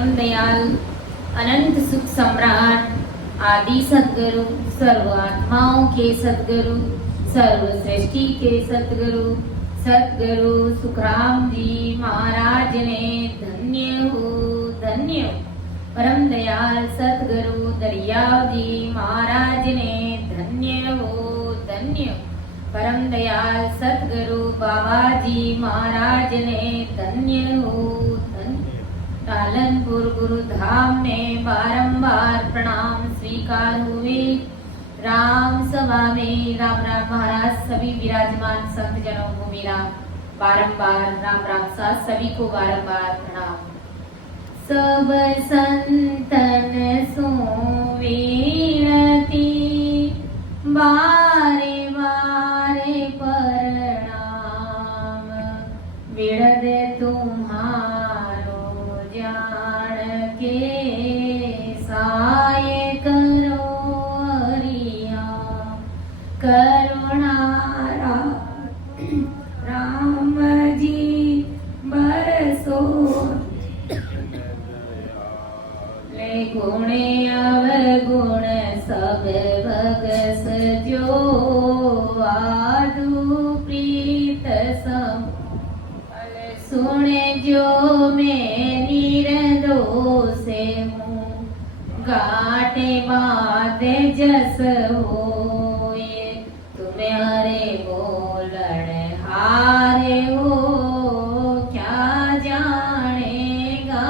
परम दयाल अनंत सुख सम्राट आदि सद्गुरु सर्व आत्माओं के सद्गुरु सर्व सृष्टि के सद्गुरु सद्गुरु सुखराम जी महाराज ने धन्य हो धन्य हो। परम दयाल सद्गुरु दरियाव जी महाराज ने धन्य हो धन्य हो। परम दयाल सद्गुरु बाबा जी महाराज ने धन्य हो धन्य। पालनपुर गुरु धाम में बारंबार प्रणाम स्वीकार हुए। राम सभा में राम राम महाराज सभी विराजमान संत जनों को मेरा बारंबार राम राम साथ सभी को बारंबार प्रणाम। सब संतन सो विनती बारे बारे प्रणाम विरद तुम्हारो जान के साय करो हरिया करुणा राम जी बरसो ले गुणे अवगुण सब भगस जो आदु प्रीत सम सुने जो मैं निर्दोषे हूँ गाटे बाते जस होए तुम्हें हरे बोलण हारे हो क्या जानेगा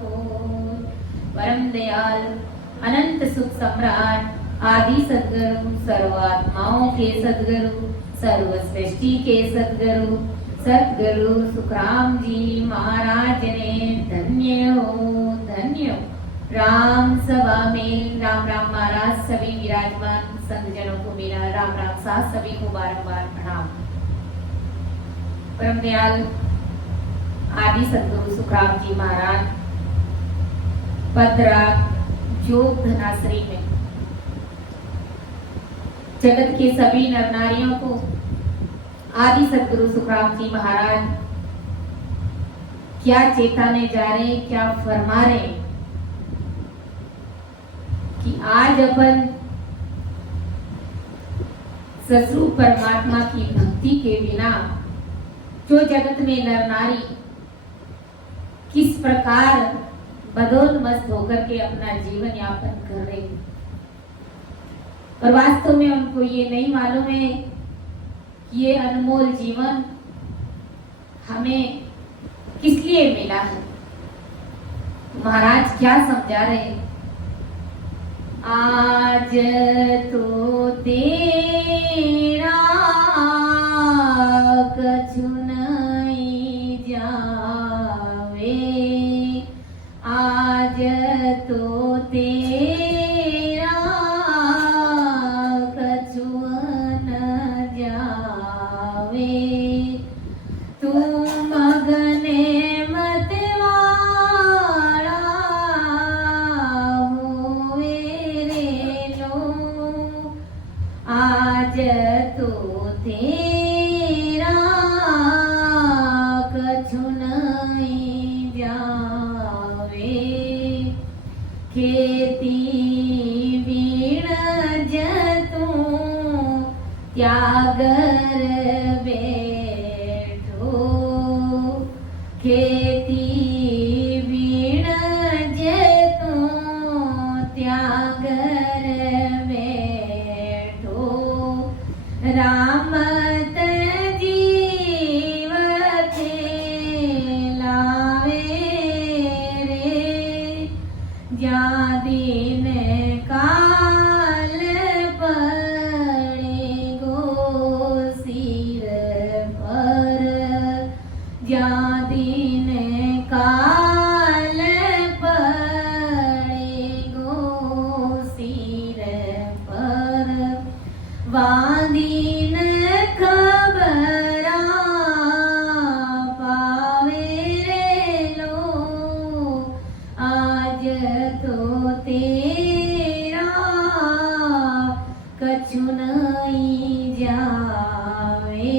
कोई। परम दयाल अनंत सुख सम्राट आदि सद्गुरु सर्व आत्माओं के सद्गुरु सर्व सृष्टि के सद्गुरु सद्गुरु सुखराम जी महाराज ने धन्य हो धन्य हो। राम सभा में राम राम महाराज सभी विराजमान संत जनों को मेरा राम राम साथ सभी को बारंबार प्रणाम। परम दयाल आदि सद्गुरु सुखराम जी महाराज पदरा जोग धनाश्री में जगत के सभी नर नारियों को आदि सद्गुरु सुखराम जी महाराज क्या चेताने जा रहे क्या फरमा रहे कि आज अपन ससुर परमात्मा की भक्ति के बिना जो जगत में नर नारी किस प्रकार बदोन्मस्त होकर के अपना जीवन यापन कर रहे हैं और वास्तव में उनको ये नहीं मालूम है कि ये अनमोल जीवन हमें किस लिए मिला है। महाराज क्या समझा रहे हैं, आज तो तेरा कछु नहीं जावे आज तो तेरा कछु न जावे तू मगने मत वाला हुए रे लो आज तो तेरा कछु नहीं जावे खेती बीण जतू त्यागर बैठो खेती बीण जतू त्यागर बैठो राम जीव लावे रे जा दिन काल पड़े गो सिर पर जा दिन काल पड़े गो सिर पर वादीन खबरा पावे रे लो आज तो तेरा कछु नहीं जावे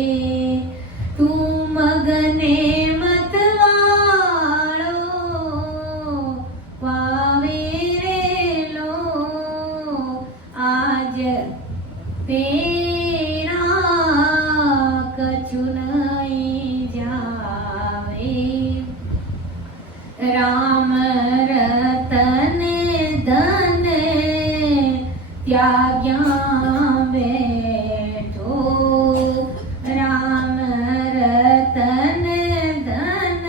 तू मगने मत वालो तेरा कछु नहीं जावे। राम रतन धन त्याग्या बैठो। राम रतन धन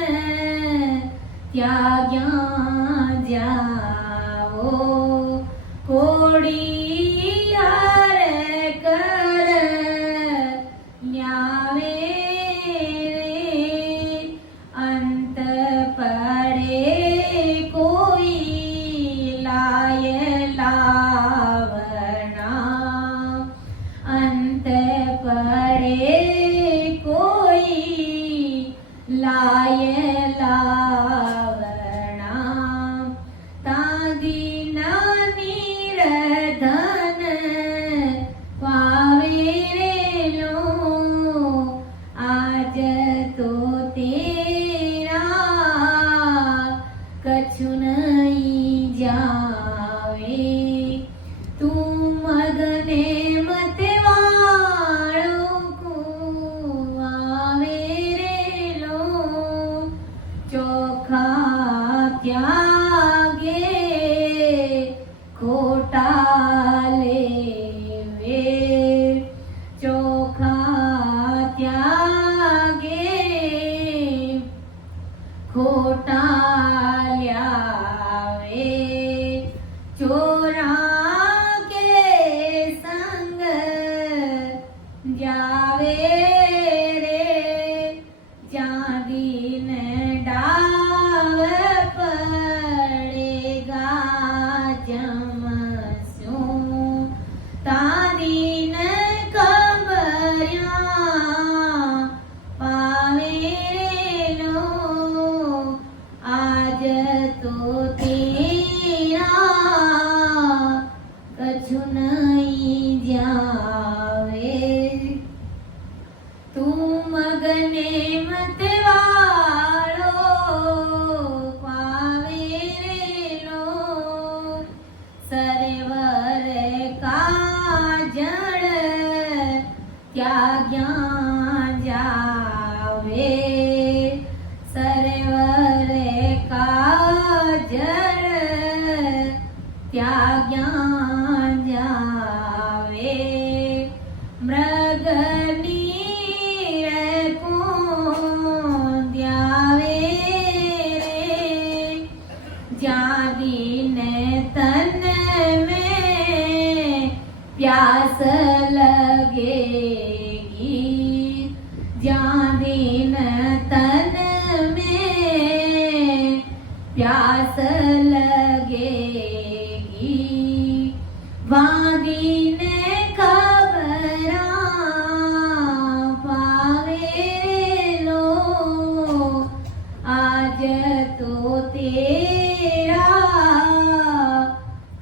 त्याग्या जाओ। कोड़ियार कर न्यावे रे। अंत पड़े कोई लाय लावना। अंत पड़े कोई लाय लावना। तादीना धन पावे रे लो। आज तो तेरा कछु नहीं जावे। तू मगने मत वालों को आवे रे लो। चोखा त्यागे खोटा लेवे। चोखा त्यागे खोटा ल्यावे। चोरा के संग जावे रे। चांदी न डाव पड़ेगा जमस्यों। तादीन खबरियां पावे रे लो। आज तो तेरा कछु नहीं जावे। तू मगने मत वालो पावे रे लो। सरोवर का जड़ त्याग्या जावे। सरोवर का जड़ त्याग्या जावे। मृग नीर को द्यावे रे। जादीन तन में प्यास लगेगी। जादीन तन में प्यास लगेगी। वादीन खबरां पावे लो। आज तो तेरा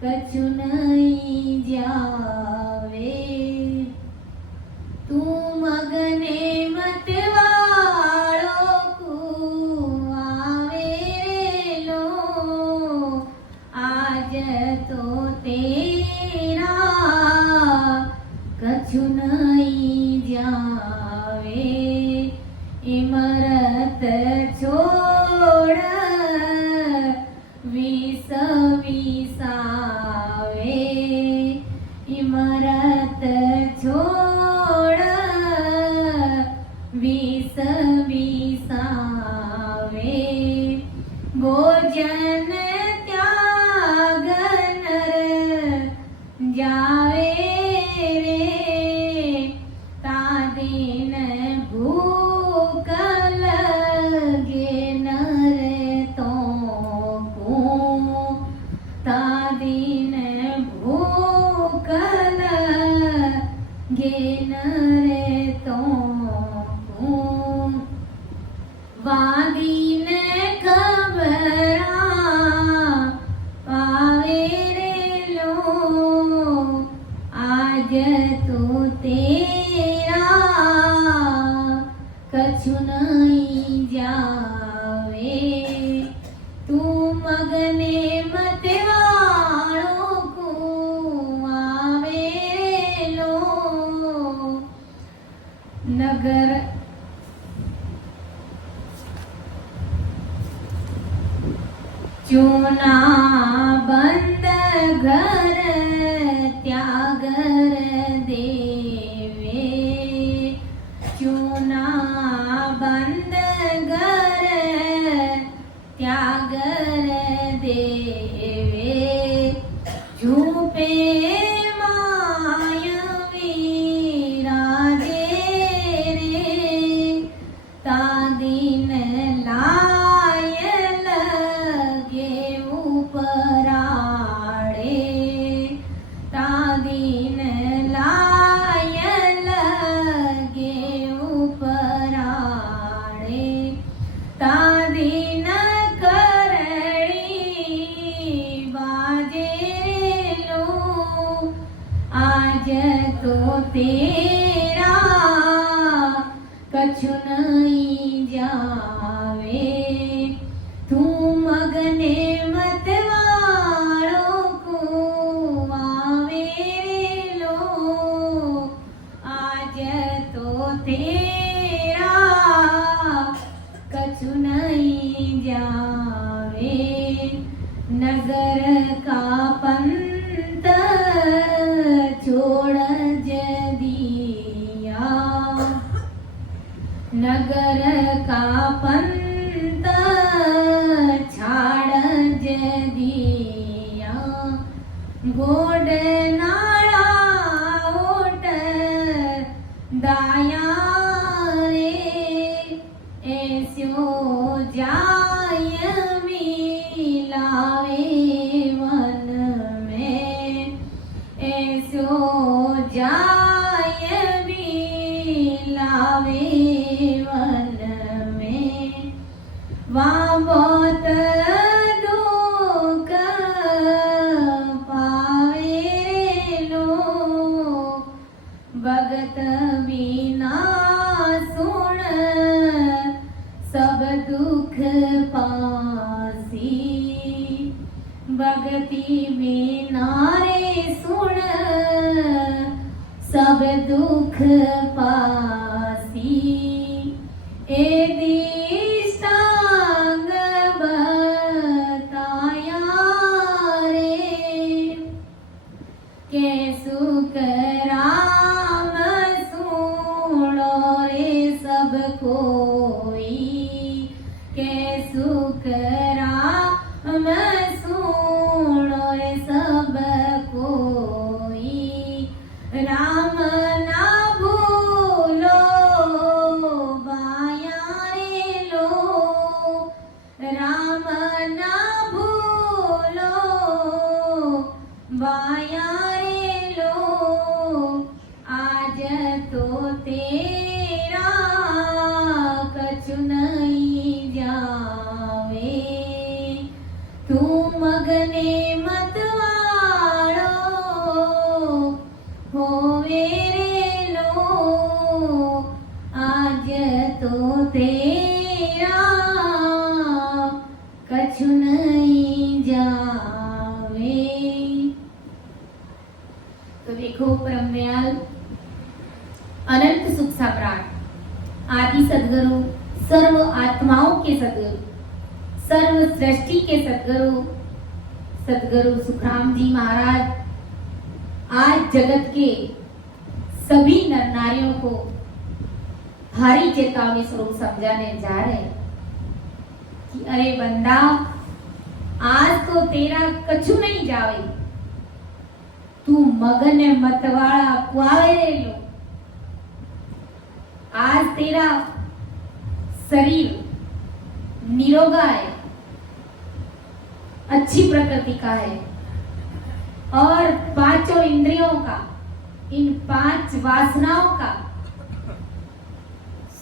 कछु नहीं जावे। तू मगने मत वालों को आवे रे लो। आज तो तेरा कछु नहीं जावे। इमरत छोड़ विष विसावे। इमरत छोड़ विष विसावे। भोजन त्याग नर जावे रे। तादीन भूख लगे नर तो को। तादीन भूख लगे नर तो को। वादीन खबरां पावे रे लो। आज तो तेरा कछु नहीं जावे। तू मगने मत वालों को आवे रे चूना बंद घर त्यागर देवे, चूना बंद घर त्यागर देवे, झूपे मायवी राजे रे, तादीन लाय लगे उपराड़े, तादीन लाय लगे उपराड़े, तादीन आज तो तेरा कछु नहीं जावे, तू मगने मत वालों को आवे लो, आज तो तेरा कछु नहीं जावे, नगर का पंत छोड़ जदिया, नगर का पंत छाड़ जदिया, गोड नाड़ा ओट दाया रे, ऐस्यो जाय मिलावे वन में, ऐसो जाय मिलावे वन में, वहाँ बहुत दुख पावे लो, भगत बिना सुन सब दुख पासी, भगति बिना रे सुन सब दुख पासी, ए दिष्टांग बताया रे, कैसु कराम सुनो रे सब कोई, कैसु कराम सुनो रे सब कोई, राम ना भूलो बाया रे लो, राम ना भूलो बाया रे लो, आज तो तेरा कछु नहीं जावे, तू मगने मत वाड़ो होवे रे लो, आज तो तेरा कछु नहीं जावे। तो देखो परम दयाल अनंत सुख सम्राट आदि सद्गुरु, सर्व आत्माओं के सद्गुरु, सर्व सृष्टि के सद्गुरु, सद्गुरु सुखराम जी महाराज आज जगत के सभी नर नारियों को भारी चेतावनी स्वरूप समझाने जा रहे हैं कि अरे बंदा, आज तो तेरा कछु नहीं जावे, तू मगन मतवाड़ा कुआवे रे लो, आज तेरा शरीर निरोगा है, अच्छी प्रकृति का है, और पांचों इंद्रियों का, इन 5 वासनाओं का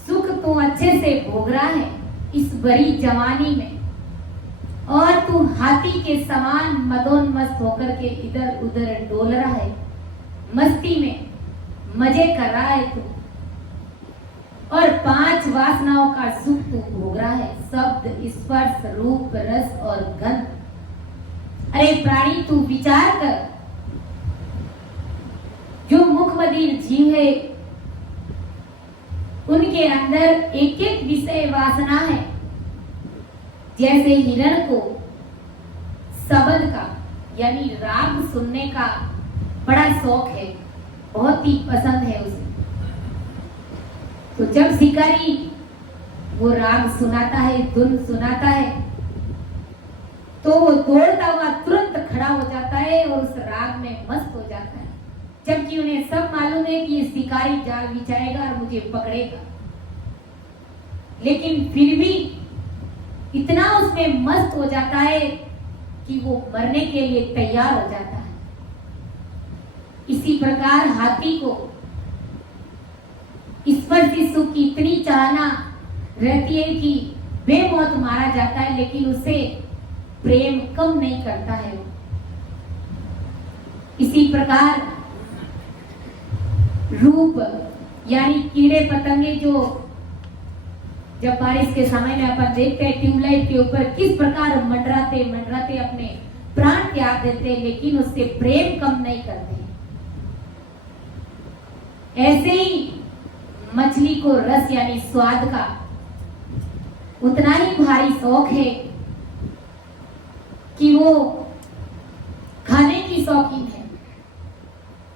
सुख तू अच्छे से भोग रहा है इस बड़ी जवानी में, और तू हाथी के समान मदोन्मस्त होकर के इधर उधर डोल रहा है, मस्ती में मजे कर रहा है तू, और 5 वासनाओं का सुख तू भोग रहा है, शब्द, स्पर्श, रूप, रस और गंध। अरे प्राणी, तू विचार कर, जो मुख बधिर जीव है उनके अंदर एक एक विषय वासना है। जैसे हिरण को शब्द का यानी राग सुनने का बड़ा शौक है, बहुत ही पसंद है उसे। तो जब शिकारी वो राग सुनाता है, धुन सुनाता है, तो वो दौड़ता हुआ तुरंत खड़ा हो जाता है और उस राग में मस्त हो जाता है, जबकि उन्हें सब मालूम है कि ये शिकारी जाल बिछाएगा और मुझे पकड़ेगा। लेकिन फिर भी इतना उसमें मस्त हो जाता है कि वो मरने के लिए तैयार हो जाता है। इसी प्रकार हाथी को ईश्वर से सुख की इतनी चाहना रहती है कि बेमौत मारा जाता है, लेकिन उसे प्रेम कम नहीं करता है। इसी प्रकार रूप यानी कीड़े पतंगे जो जब बारिश के समय में अपन देखते हैं ट्यूबलाइट के ऊपर किस प्रकार मंडराते मंडराते अपने प्राण त्याग देते हैं, लेकिन उससे प्रेम कम नहीं करते। ऐसे ही मछली को रस यानी स्वाद का उतना ही भारी शौक है कि वो खाने की शौकीन है।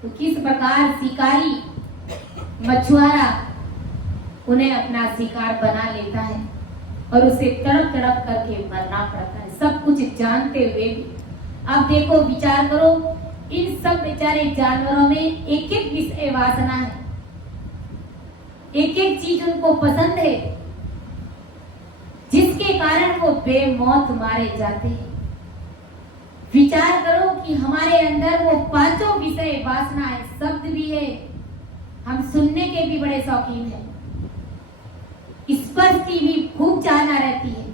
तो किस प्रकार शिकारी मछुआरा उन्हें अपना शिकार बना लेता है और उसे तड़प तड़प करके मरना पड़ता है, सब कुछ जानते हुए भी। अब देखो, विचार करो, इन सब बेचारे जानवरों में एक एक विषय वासना है, एक एक चीज उनको पसंद है, जिसके कारण वो बेमौत मारे जाते हैं। विचार करो कि हमारे अंदर वो पांचों विषय वासना है, शब्द भी है, हम सुनने के भी बड़े शौकीन हैं, स्पर्श की भी खूब चाहना रहती है,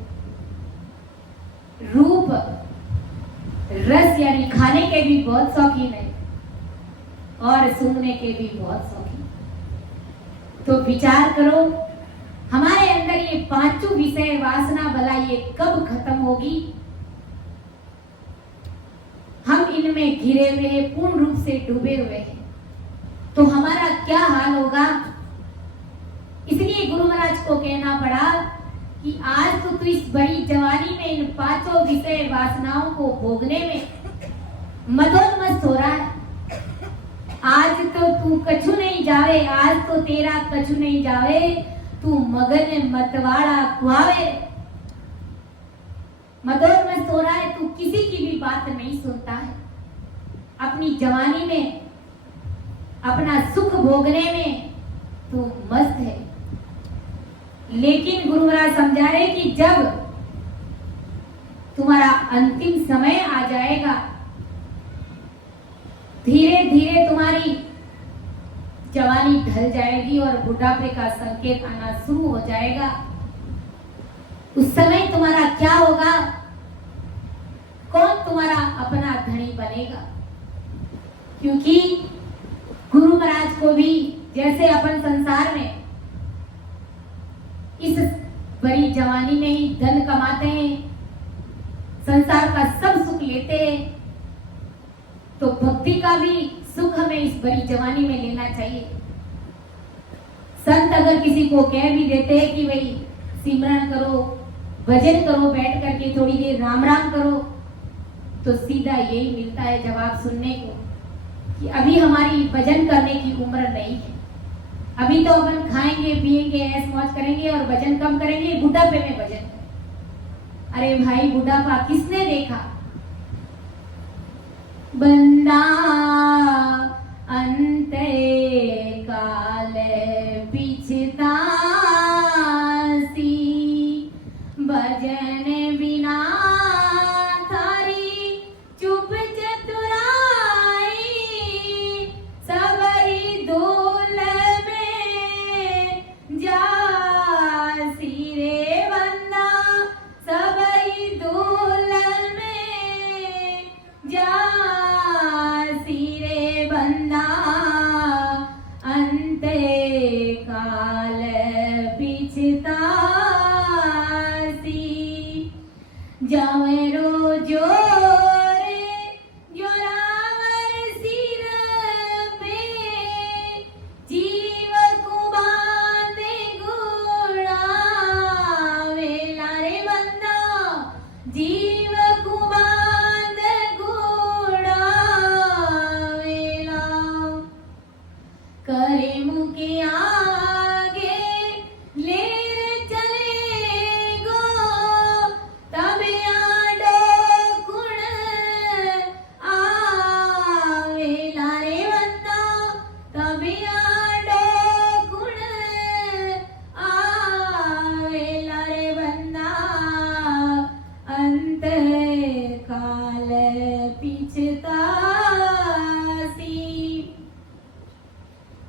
रूप रस यानी खाने के भी बहुत शौकीन है और सुनने के भी बहुत शौकीन। तो विचार करो, हमारे अंदर ये पांचों विषय वासना भला ये कब खत्म होगी? हम इनमें घिरे हुए हैं, पूर्ण रूप से डूबे हुए हैं, तो हमारा क्या हाल होगा? इसलिए गुरु महाराज को कहना पड़ा कि आज तो तू इस बड़ी जवानी में इन पांचों विषय वासनाओं को भोगने में मदोन्मस्त हो रहा है। आज तो तू कछु नहीं जावे, आज तो तेरा कछु नहीं जावे, तू मगन मतवाड़ा कुआवे। मदोन्मस्त हो रहा है, तू किसी की भी बात नहीं सुनता है, अपनी जवानी में अपना सुख भोगने में तू मस्त है। लेकिन गुरु महाराज समझा रहे कि जब तुम्हारा अंतिम समय आ जाएगा, धीरे धीरे तुम्हारी जवानी ढल जाएगी और बुढ़ापे का संकेत आना शुरू हो जाएगा, उस समय तुम्हारा क्या होगा? कौन तुम्हारा अपना धनी बनेगा? क्योंकि गुरु महाराज को भी जैसे अपन संसार में इस बड़ी जवानी में ही धन कमाते हैं, संसार का सब सुख लेते हैं, तो भक्ति का भी सुख हमें इस बड़ी जवानी में लेना चाहिए। संत अगर किसी को कह भी देते हैं कि भाई सिमरन करो, भजन करो, बैठ करके थोड़ी देर राम राम करो, तो सीधा यही मिलता है जवाब सुनने को कि अभी हमारी भजन करने की उम्र नहीं है, अभी तो अपन खाएंगे पिएंगे ऐश मौज करेंगे और भजन कम करेंगे, बुढ़ापे में भजन। अरे भाई, बुढ़ापा किसने देखा? बंदा अंते काल पिछतासी, भजन बिना थारी चुप चतुराई, सबरी धूल में जासी रे बंदा, सबरी धूल में जासी रे बंदा, अंते का करे मुके आगे लेर चले गो तब आडो गुण आवेला रे बंदा तब आडो गुण आवेला रे बंदा अंत काल पिछता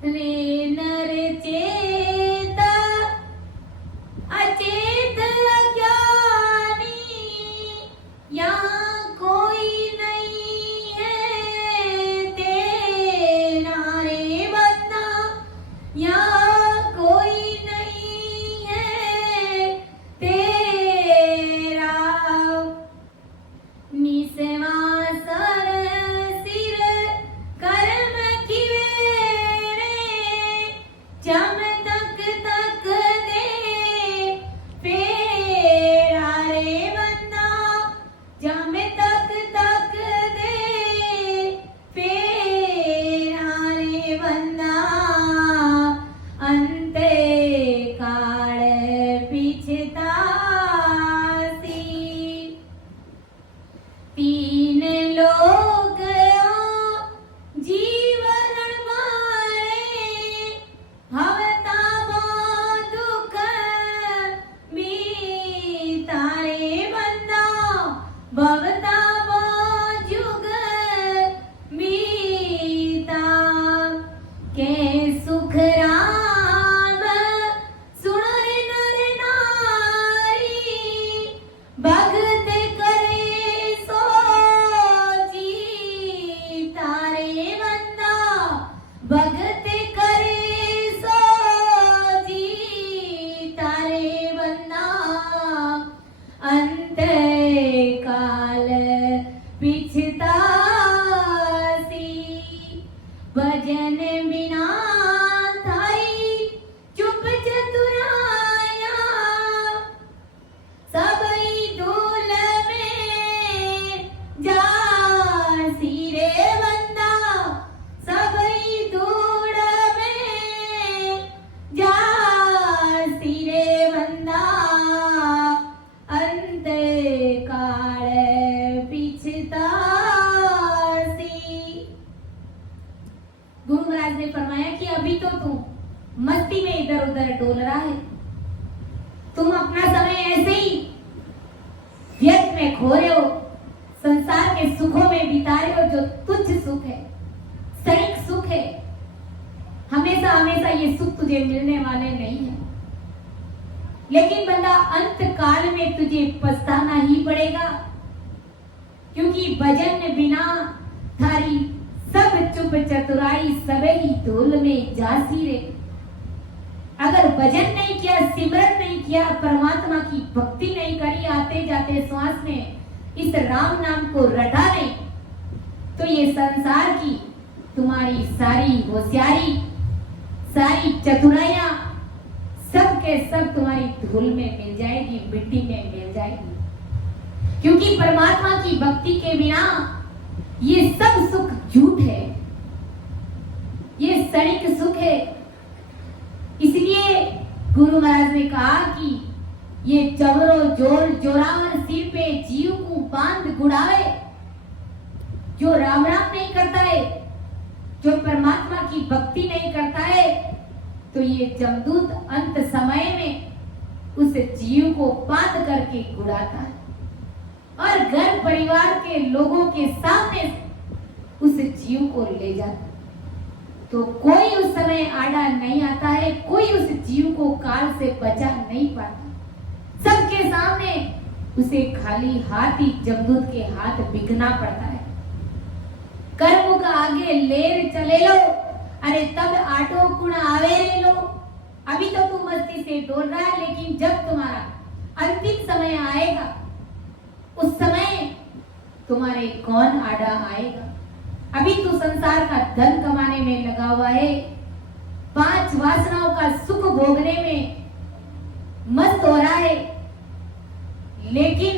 रे नर चेत अचेत अज्ञानी यहाँ कोई नहीं है तेरा रे बंदा यहाँ कोई नहीं है तेरा निसेवा सर सिर कर्म जम तक तक दे फेरा रे बंदा जम तक तक दे फेरा रे बंदा अंते काल पिछता सी तीन लोग जीवन भवता बो दुख बीता रे बंदा भवता बो जुग बीता के सुख राम सुन रे नर नारी भगत करे सो जीता रे बंदा भगत करे अंत काल पिछता सी भजन बिना थारी चुप चतुराया सबई धूल में जासी रे बंदा सबई धूल में जासी रे बंदा अंत काल पिछता सी। गुरु महाराज ने फरमाया कि अभी तो तुम मस्ती में इधर उधर डोल रहा है, तुम अपना समय ऐसे ही व्यर्थ में खो रहे हो, संसार के सुखों में बिता रहे हो जो तुच्छ सुख है, क्षणिक सुख है। हमेशा हमेशा ये सुख तुझे मिलने वाले नहीं है, लेकिन बंदा अंत काल में तुझे पछताना ही पड़ेगा, क्योंकि भजन बिना थारी सब चुप चतुराई सबे ही धूल में जासी रे। अगर भजन नहीं किया, सिमरन नहीं किया, परमात्मा की भक्ति नहीं करी, आते जाते श्वास में इस राम नाम को रटा नहीं, तो ये संसार की तुम्हारी सारी होशियारी, सारी चतुराइयां सब के सब तुम्हारी धूल में मिल जाएगी, मिट्टी में मिल जाएगी। क्योंकि परमात्मा की भक्ति के बिना ये सब सुख झूठ है, ये क्षणिक सुख है। इसलिए गुरु महाराज ने कहा कि ये जबरो जोर जोरावर सिर पे जीव को बांध गुड़ावे, जो राम राम नहीं करता है, जो परमात्मा की भक्ति नहीं करता है, तो ये जमदूत अंत समय में उस जीव को बांध करके गुड़ाता है और घर परिवार के लोगों के सामने उस जीव को ले जाता है। तो कोई उस समय आड़ा नहीं आता है, कोई उस जीव को काल से बचा नहीं पाता। सबके सामने उसे खाली हाथ ही जमदूत के हाथ बिकना पड़ता है। कर्म का आगे लेर चले लो, अरे तब आटो गुण आवे रे लो। अभी तो तू मस्ती से डोल रहा है, लेकिन जब तुम्हारा अंतिम समय आएगा, उस समय तुम्हारे कौन आड़ा आएगा। अभी तू संसार का धन कमाने में लगा हुआ है, 5 वासनाओं का सुख भोगने में मस्त हो रहा है, लेकिन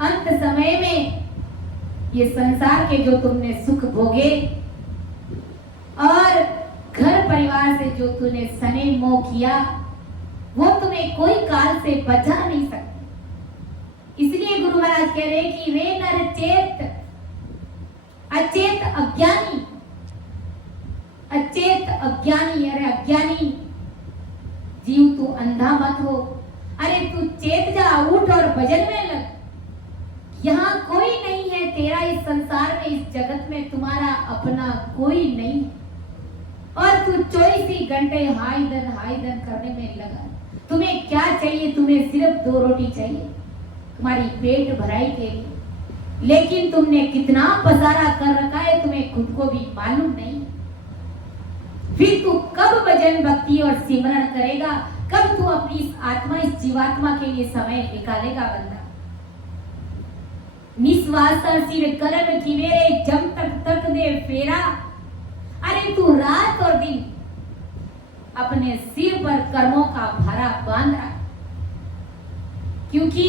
अंत समय में ये संसार के जो तुमने सुख भोगे और घर परिवार जो तूने सने मोह किया वो तुम्हें कोई काल से बचा नहीं सकती। इसलिए गुरु महाराज कह रहे कि वे नर चेत अचेत अज्ञानी, अचेत अज्ञानी, अरे अज्ञानी जीव तू अंधा मत हो, अरे तू चेत जा, उठ और भजन में लग। यहाँ कोई नहीं है तेरा, इस संसार में, इस जगत में तुम्हारा अपना कोई नहीं है। और तू 24 ही घंटे हाय दन करने में लगा। तुम्हें क्या चाहिए? तुम्हें सिर्फ 2 रोटी चाहिए तुम्हारी पेट भराई के लिए, लेकिन तुमने कितना पसारा कर रखा है तुम्हें खुद को भी मालूम नहीं। फिर तू कब भजन भक्ति और सिमरण करेगा? कब तू अपनी इस आत्मा, इस जीवात्मा के लिए समय निकालेगा? बंदा निस्वार्थ सिर करन की वेरे जम तक तक दे फेरा। अरे तू रात और दिन अपने सिर पर कर्मों का भारा बांध रहा, क्योंकि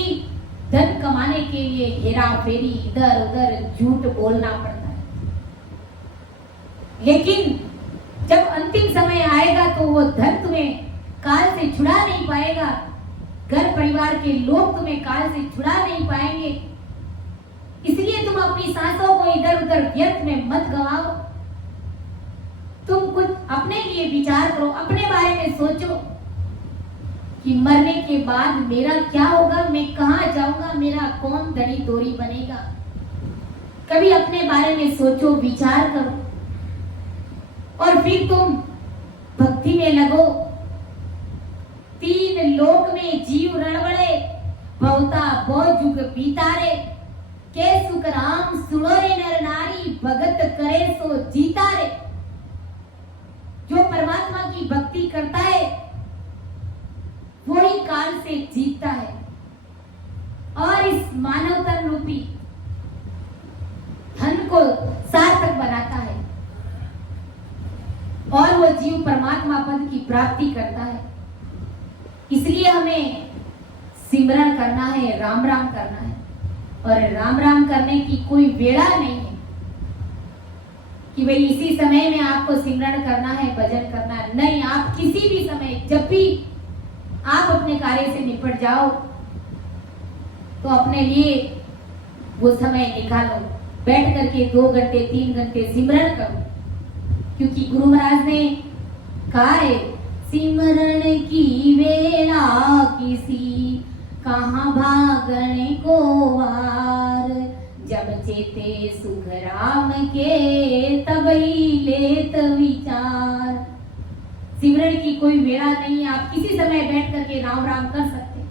धन कमाने के लिए हेरा फेरी, इधर उधर झूठ बोलना पड़ता है। लेकिन जब अंतिम समय आएगा तो वो धन तुम्हें काल से छुड़ा नहीं पाएगा, घर परिवार के लोग तुम्हें काल से छुड़ा नहीं पाएंगे। इसलिए तुम अपनी सांसों को इधर उधर व्यर्थ में मत गवाओ। तुम कुछ अपने लिए विचार करो, अपने बारे में सोचो कि मरने के बाद मेरा क्या होगा, मैं कहां जाऊंगा, मेरा कौन दड़ी दोरी बनेगा। कभी अपने बारे में सोचो, विचार करो और फिर तुम भक्ति में लगो। 3 लोक में जीव रणबड़े, बहुता बहु जुग बीतारे, के सुख राम सुनो रे नर नारी, भगत करे सो जीता रे। जो परमात्मा की भक्ति करता है वही काल से जीतता है और इस मानव तन रूपी धन को सार्थक बनाता है और वो जीव परमात्मा पद की प्राप्ति करता है। इसलिए हमें सिमरण करना है, राम राम करना है। और राम राम करने की कोई वेला नहीं है कि भाई इसी समय में आपको सिमरण करना है, भजन करना है। नहीं, आप किसी भी समय, जब भी आप अपने कार्य से निपट जाओ तो अपने लिए वो समय निकालो, बैठ करके 2 घंटे 3 घंटे सिमरण करो। क्योंकि गुरु महाराज ने कहा है, सिमरण की वेला किसी कहाँ भागने को वार, जब चेते सुख राम के तब ही लेत विचार। सिमरण की कोई वेला नहीं, आप किसी समय बैठ करके राम राम कर सकते।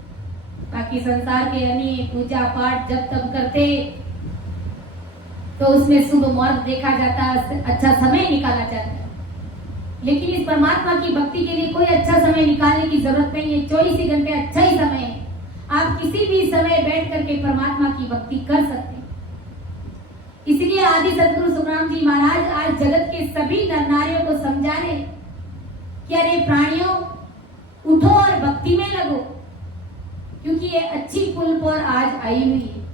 बाकी संसार के अन्य पूजा पाठ जब तब करते तो उसमें शुभ मुहूर्त देखा जाता, अच्छा समय निकाला जाता है। लेकिन इस परमात्मा की भक्ति के लिए कोई अच्छा समय निकालने की जरूरत नहीं है। 24 ही घंटे अच्छा ही समय है। आप किसी भी समय बैठ करके परमात्मा की भक्ति कर सकते हैं। इसलिए आदि सदगुरु सुखराम जी महाराज आज जगत के सभी नर नारियों को समझा रहे कि अरे प्राणियों, उठो और भक्ति में लगो, क्योंकि ये अच्छी पुल पर आज आई हुई है।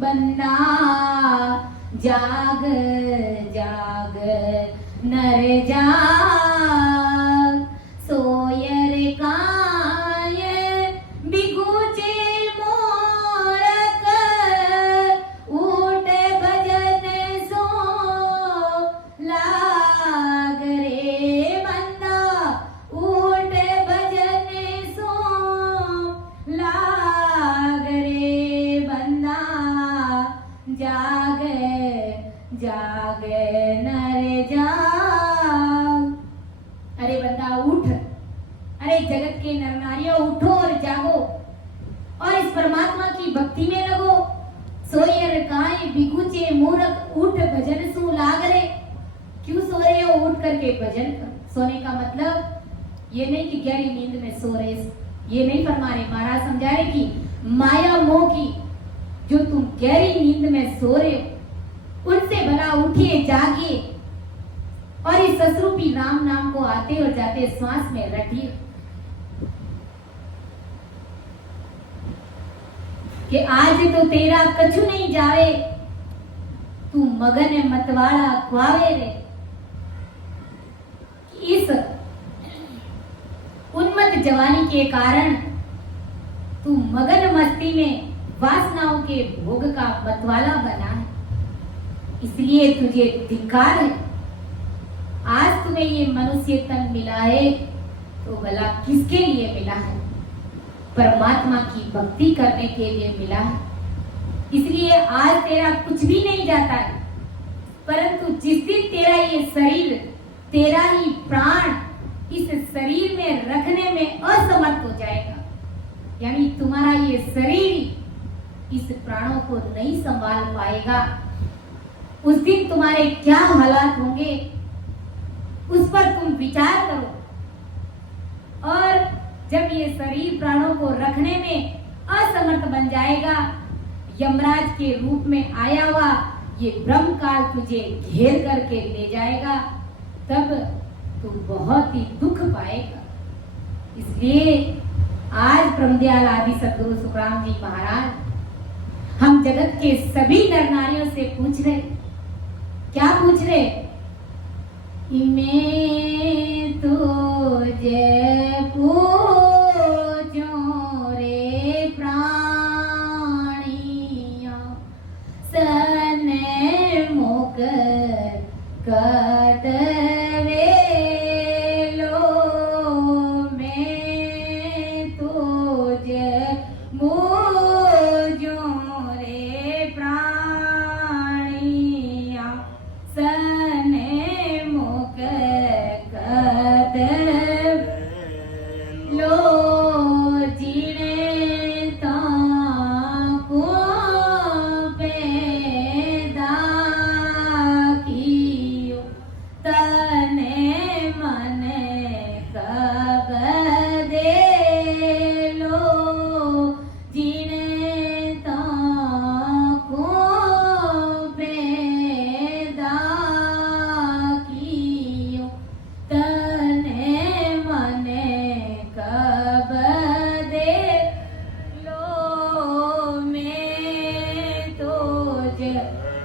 बंदा जाग जाग नर जाग, सोयर काय बिगुचे मोरक, उठ भजन सो लाग रे बंदा, उठ भजन सो लाग रे बंदा, जाग जाग नर जाग। अरे बंदा उठ, अरे जगत के नर नारियों उठो और जागो और इस परमात्मा की भक्ति में लगो। सोयर काय बिगुचे मूर्ख, उठ भजन सु लाग रे। क्यों सो रहे हो? उठ करके भजन करो। सोने का मतलब ये नहीं कि गहरी नींद में सो रहे, ये नहीं फरमा रहे। महाराज समझा रहे कि माया मोह की जो तुम गहरी नींद में सो रहे हो उनसे भला उठिए, जागिए और इस ससरूपी राम नाम को आते और जाते श्वास में रखिए कि आज तो तेरा कछु नहीं जावे, तू मगन मतवाड़ा खुआवे रे। इस जवानी के कारण तू मगन मस्ती में वासनाओं के भोग का मतवाला बना है, इसलिए तुझे धिक्कार है। आज तुम्हें ये मनुष्य तन मिला है तो भला किसके लिए मिला है? परमात्मा की भक्ति करने के लिए मिला है। इसलिए आज तेरा कुछ भी नहीं जाता है, परंतु जिस दिन तेरा ये शरीर, तेरा ही प्राण इस शरीर में रखने में असमर्थ हो जाएगा, यानी तुम्हारा ये शरीर इस प्राणों को नहीं संभाल पाएगा, उस दिन तुम्हारे क्या हालात होंगे उस पर तुम विचार करो। और जब ये शरीर प्राणों को रखने में असमर्थ बन जाएगा, यमराज के रूप में आया हुआ ये ब्रह्म काल तुझे घेर करके ले जाएगा, तब तू बहुत ही दुख पाएगा। इसलिए आज ब्रह्मदयाल आदि सद्गुरु सुखराम जी महाराज हम जगत के सभी नर नारियों से पूछ रहे, क्या पूछ रहे? मैं तुझे पूछूं रे प्राणिया, सने मुख कद वेलो, मैं तुझे पूछूं रे प्राणिया, सने मुख कद लो, जीने ताको पैदा कियो, तने मने कब दे लो, जीने ताको पैदा कियो, तने मने कब दे लो, मैं तुझे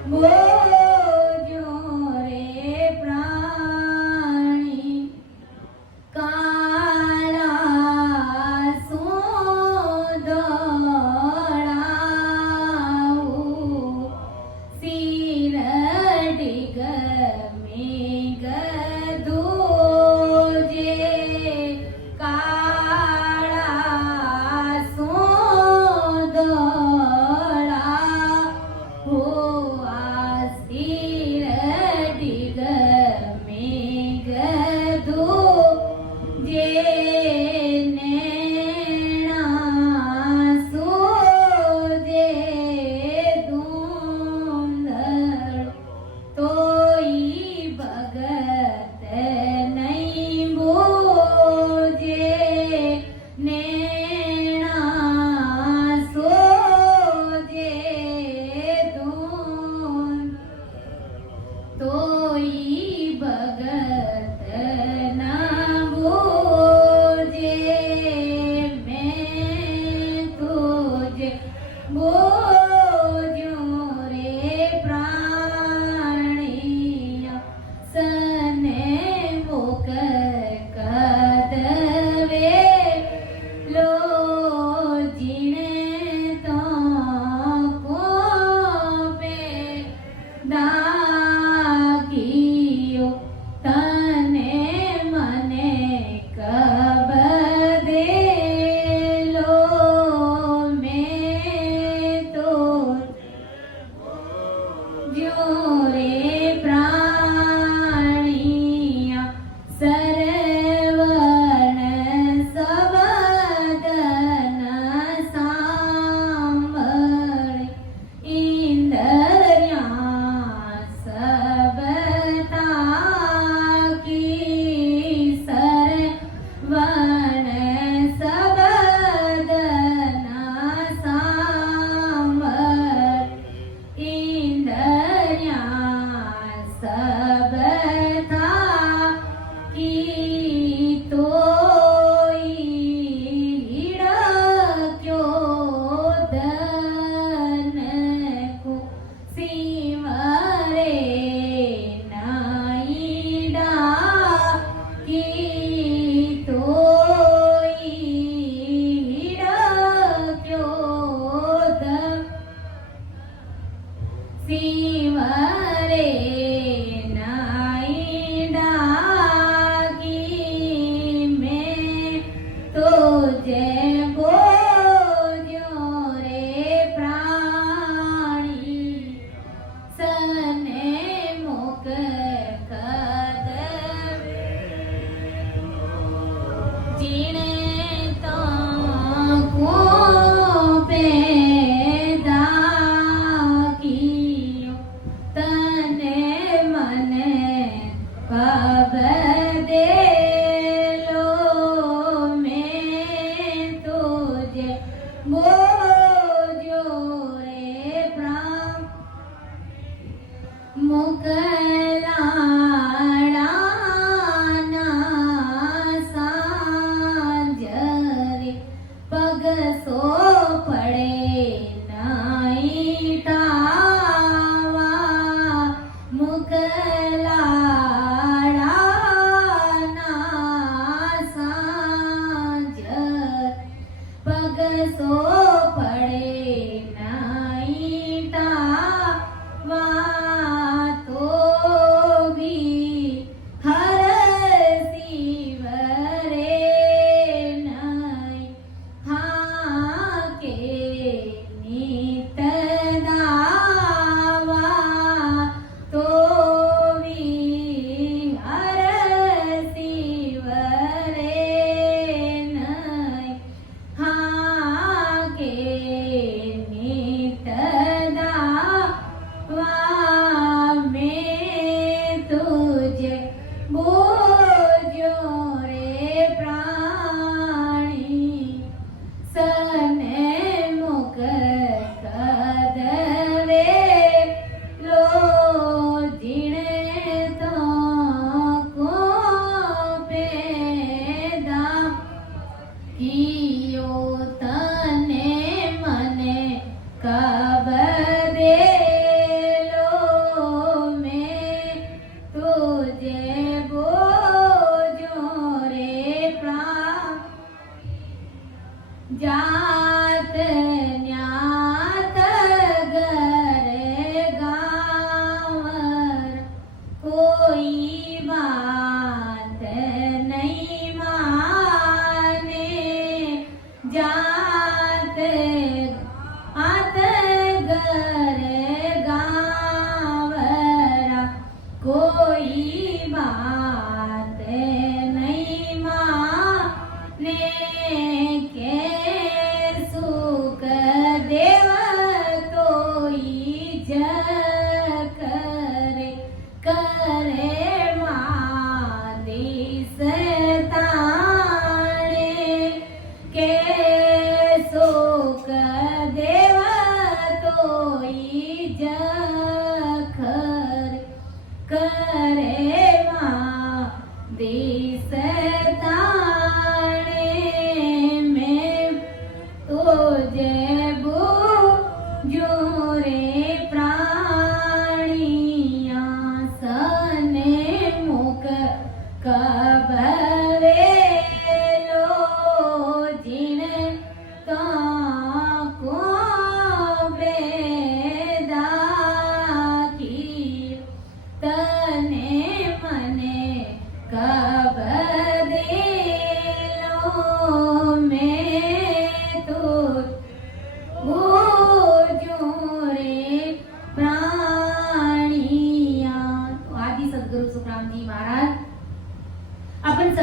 बोझूं रे प्राणी, काला सोदड़ाऊ, सिर डिग में गदूजे, काला सोदड़ा हुआ, सिर डिग में गदूजे, नैना सूझे धुंधड़, तोई भगत नहीं बूझे, नैना सूझे धुंधड़, तोई भगत न बूझे।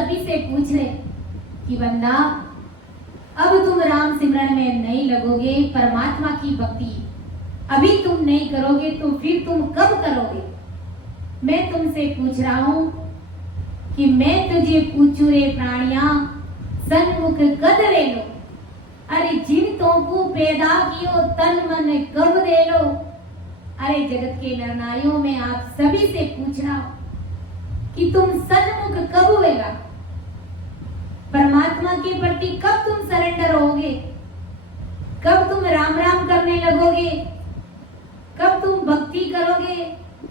सभी से पूछ रहे कि बंदा, अब तुम राम सिमरन में नहीं लगोगे, परमात्मा की भक्ति अभी तुम नहीं करोगे तो फिर तुम कब करोगे? मैं तुमसे पूछ रहा हूं कि मैं तुझे पूछू रे प्राणिया, सन्मुख कद रे लो, अरे जिन तो को पैदा कियो तन मन कब दे लो। अरे जगत के नर नारियों में आप सभी से पूछ रहा हूं कि तुम सन्मुख कब होएगा, परमात्मा के प्रति कब तुम सरेंडर होगे, कब तुम राम राम करने लगोगे, कब तुम भक्ति करोगे,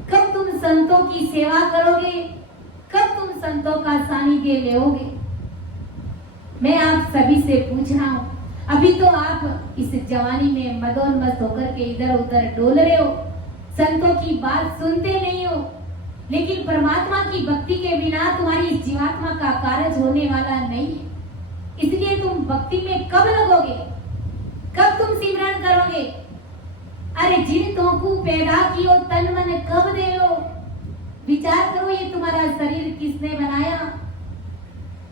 कब तुम संतों की सेवा करोगे, कब तुम संतों का सानिध्य लोगे? मैं आप सभी से पूछ रहा हूं। अभी तो आप इस जवानी में मदोन्मस्त होकर के इधर उधर डोल रहे हो, संतों की बात सुनते नहीं हो, लेकिन परमात्मा की भक्ति के बिना तुम्हारी इस जीवात्मा का कार्य होने वाला नहीं है। इसलिए तुम भक्ति में कब लगोगे, कब तुम सिमरन करोगे? अरे जिन तोकू पैदा कियो तन मन कब दे लो। विचार करो, ये तुम्हारा शरीर किसने बनाया,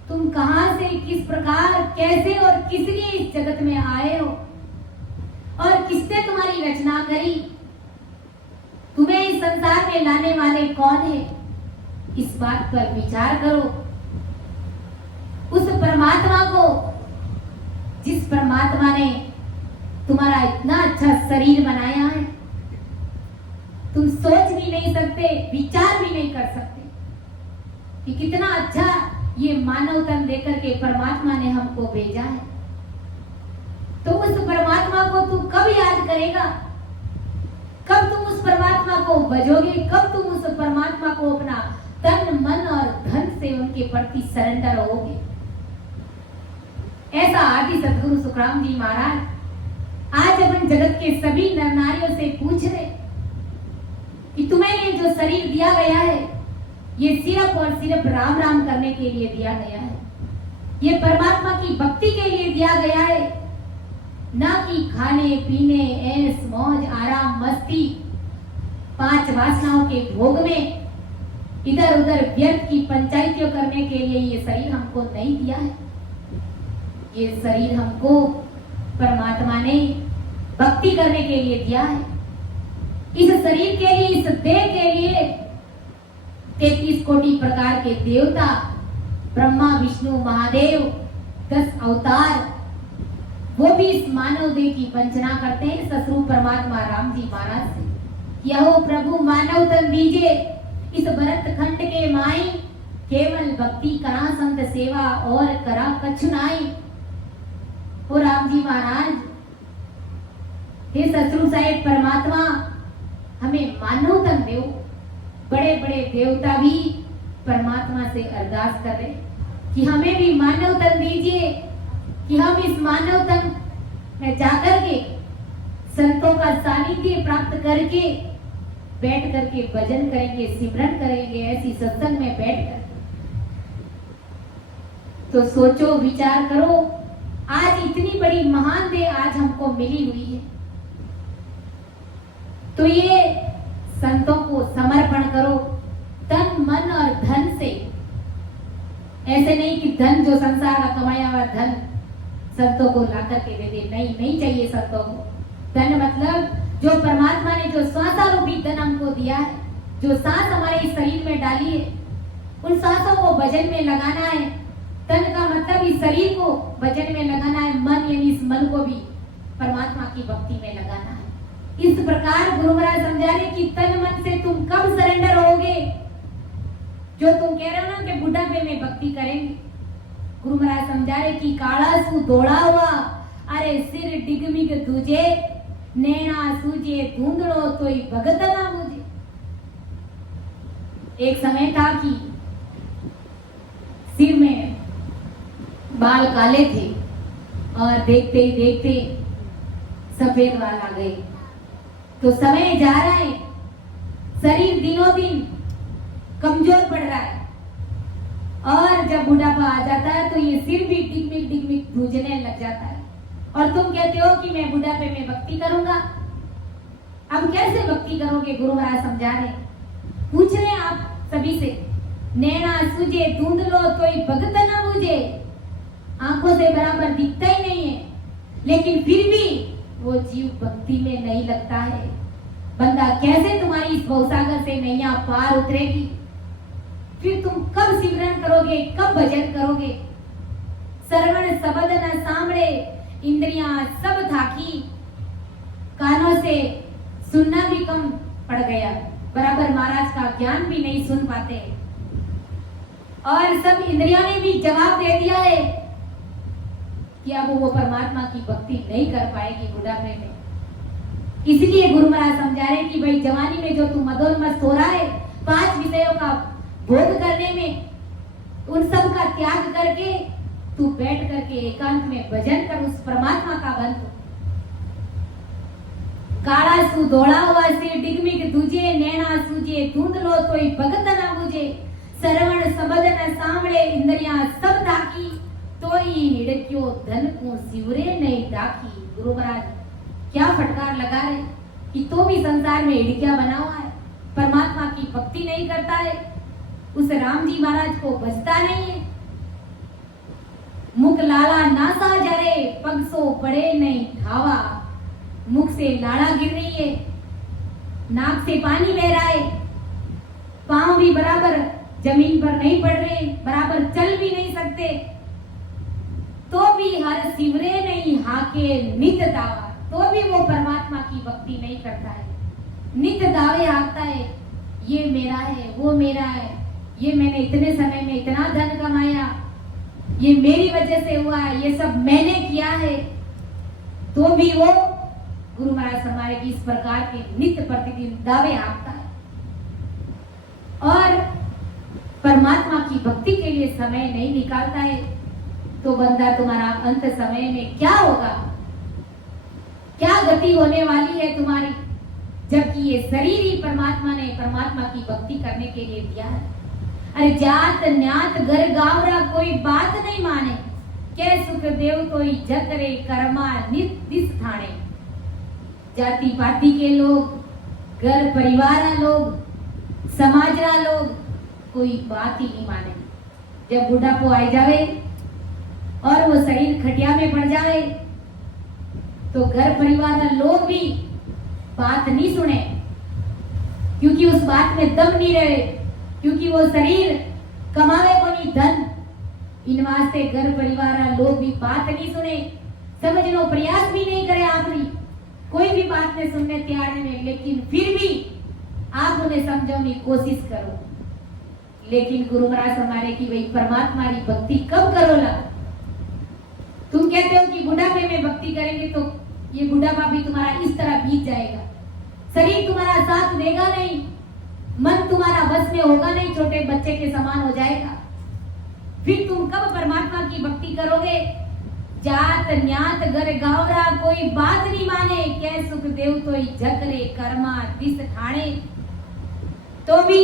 तुम कहां से, किस प्रकार, कैसे और किस लिए इस जगत में आए हो, और किसने तुम्हारी रचना करी, तुम्हें इस संसार में लाने वाले कौन है? इस बात पर विचार करो। उस परमात्मा को, जिस परमात्मा ने तुम्हारा इतना अच्छा शरीर बनाया है, तुम सोच भी नहीं सकते, विचार भी नहीं कर सकते कि कितना अच्छा ये मानव तन देकर के परमात्मा ने हमको भेजा है। तो उस परमात्मा को तू कब याद करेगा, कब तुम उस परमात्मा को भजोगे, कब तुम उस परमात्मा को अपना तन मन और धन से उनके प्रति सरेंडर होगे? ऐसा आदि सदगुरु सुखराम जी महाराज आज अपन जगत के सभी नर नारियों से पूछ रहे कि तुम्हें ये जो शरीर दिया गया है, ये सिर्फ और सिर्फ राम राम करने के लिए दिया गया है, ये परमात्मा की भक्ति के लिए दिया गया है, ना कि खाने पीने, ऐश मौज, आराम, मस्ती, पांच वासनाओं के भोग में इधर उधर व्यर्थ की पंचायतियों करने के लिए ये शरीर हमको नहीं दिया है। ये शरीर हमको परमात्मा ने भक्ति करने के लिए दिया है। इस शरीर के लिए, इस देह के लिए 33 कोटि प्रकार के देवता, ब्रह्मा विष्णु महादेव, 10 अवतार, वो भी इस मानव देह की वंचना करते हैं ससुर परमात्मा राम जी महाराज से। यहो प्रभु मानव तन दीजिए, इस भरत खंड के माई, केवल भक्ति करा संत सेवा और करा कछु नाई। ओ राम जी महाराज, हे ससुर साहेब परमात्मा, हमें मानव तन दो। बड़े बड़े देवता भी परमात्मा से अरदास कर रहे कि हमें भी मानव तन दीजिए, कि हम इस मानव तन में जाकर के संतों का सानिध्य प्राप्त करके बैठ करके भजन करेंगे, सिमरन करेंगे, ऐसी सत्संग में बैठ कर। तो सोचो, विचार करो, आज इतनी बड़ी महान देह आज हमको मिली हुई है, तो ये संतों को समर्पण करो तन मन और धन से। ऐसे नहीं कि धन जो संसार का कमाया हुआ धन संतों को ला करके दे दे, नहीं, नहीं चाहिए संतों को। धन मतलब जो परमात्मा ने जो श्वासारूपी धन हमको दिया है, जो सांस हमारे इस शरीर में डाली है, उन सांसों को भजन में लगाना है। तन का मतलब इस शरीर को भजन में लगाना है, मन यानी इस मन को भी परमात्मा की भक्ति में लगाना है। इस प्रकार गुरु महाराज समझा रहे कि तन मन से तुम कब सरेंडर होगे? जो तुम कह रहे हो ना कि बुढ़ापे में भक्ति करेंगे, गुरु महाराज समझा रहे कि काला सू दौड़ा हुआ, अरे सिर डिगमिग तुझे, नैना सूझे धुंधड़ो तोई भगत ना मुझे। एक समय था कि सिर में बाल काले थे और देखते ही देखते सफेद बाल आ गए। तो समय जा रहा है, शरीर दिनों दिन कमजोर पड़ रहा है, और जब बुढ़ापा आ जाता है तो ये सिर भी डिगमिग डिगमिग धूजने लग जाता है। और तुम कहते हो कि मैं बुढ़ापे में भक्ति करूंगा। अब कैसे भक्ति करोगे? गुरु महाराज समझा रहे, पूछ रहे आप सभी से नैना सूझे धुंधलो तोई भगत न बूझे। आंखों से बराबर दिखता ही नहीं है, लेकिन फिर भी वो जीव भक्ति में नहीं लगता है। बंदा कैसे तुम्हारी इस भवसागर से नैया पार उतरेगी? फिर तुम कब सिमरन करोगे, कब भजन करोगे? श्रवण शब्द न सांभळे, इंद्रियां सब थाकी। कानों से सुनना भी कम पड़ गया, बराबर महाराज का ज्ञान भी नहीं सुन पाते। और सब इंद्रियों ने भी जवाब दे दिया है कि अब वो परमात्मा की भक्ति नहीं कर पाएगी बुढ़ापे में। इसलिए गुरु महाराज समझा रहे कि भाई जवानी में जो तू मदोन्मस्त हो रहा है 5 विषयों का भोग करने में, उन सब का त्याग करके तू बैठ करके एकांत में भजन कर उस परमात्मा का बंद। काला सु धोला हुआ से डिगमिग दूजे, नैना सूझे धुंधलो तोई भगत न बूझे। श्रवण शब्द न सांभळे, इंद्रियां सब थाकी। तोई हिड़क्यो धन को सिवरे नहीं डाकी। गुरु महाराज क्या फटकार लगा रहे कि तो भी संसार में हिड़किया बना हुआ है, परमात्मा की भक्ति नहीं करता है, उस राम जी महाराज को बचता नहीं है। मुख लाला नासा जरे, पग सो पड़े नहीं ठावा। मुख से लाड़ा गिर रही है, नाक से पानी बह रहा है, पांव भी बराबर जमीन पर नहीं पड़ रहे, बराबर चल भी नहीं सकते, तो भी हर सिवरे नहीं हाके नित दावा। तो भी वो परमात्मा की भक्ति नहीं करता है, नित दावे हाकता है, ये मेरा है, वो मेरा है, ये मैंने इतने समय में इतना धन कमाया, ये मेरी वजह से हुआ है, ये सब मैंने किया है। तो भी वो गुरु महाराज हमारे की इस प्रकार के नित्य प्रतिदिन दावे हाकता है और परमात्मा की भक्ति के लिए समय नहीं निकालता है। तो बंदा तुम्हारा अंत समय में क्या होगा, क्या गति होने वाली है तुम्हारी, जबकि ये शरीर ही परमात्मा ने परमात्मा की भक्ति करने के लिए दिया है। अरे जात न्यात घर गावरा कोई बात नहीं माने, कै सुख देव कोई जत रे कर्मा नित दिस ठाणे। जाति पाति के लोग, घर परिवार लोग, समाज लोग कोई बात ही नहीं माने। जब बुढ़ापो आ जावे और वो शरीर खटिया में पड़ जावे तो घर परिवार लोग भी बात नहीं सुने, क्योंकि उस बात में दम नहीं रहे, क्योंकि वो शरीर कमावे को नहीं धन। इन वास्ते घर परिवार लोग भी बात नहीं सुने, समझनो प्रयास भी नहीं करे, आपरी कोई भी बात में सुनने तैयार नहीं। लेकिन फिर भी आप उन्हें समझाने की कोशिश करो। लेकिन गुरु महाराज हमारे की वही परमात्मा की भक्ति कब करोला? तुम कहते हो कि बुढ़ापे में भक्ति करेंगे तो ये बुढ़ापा भी तुम्हारा इस तरह बीत जाएगा, शरीर तुम्हारा साथ देगा नहीं, मन तुम्हारा बस में होगा नहीं, छोटे बच्चे के समान हो जाएगा। फिर तुम कब परमात्मा की भक्ति करोगे? जात न्यात घर गावरा कोई बात नहीं माने, कै सुख देव तो झकरे कर्मा दिस ठाणे। तो भी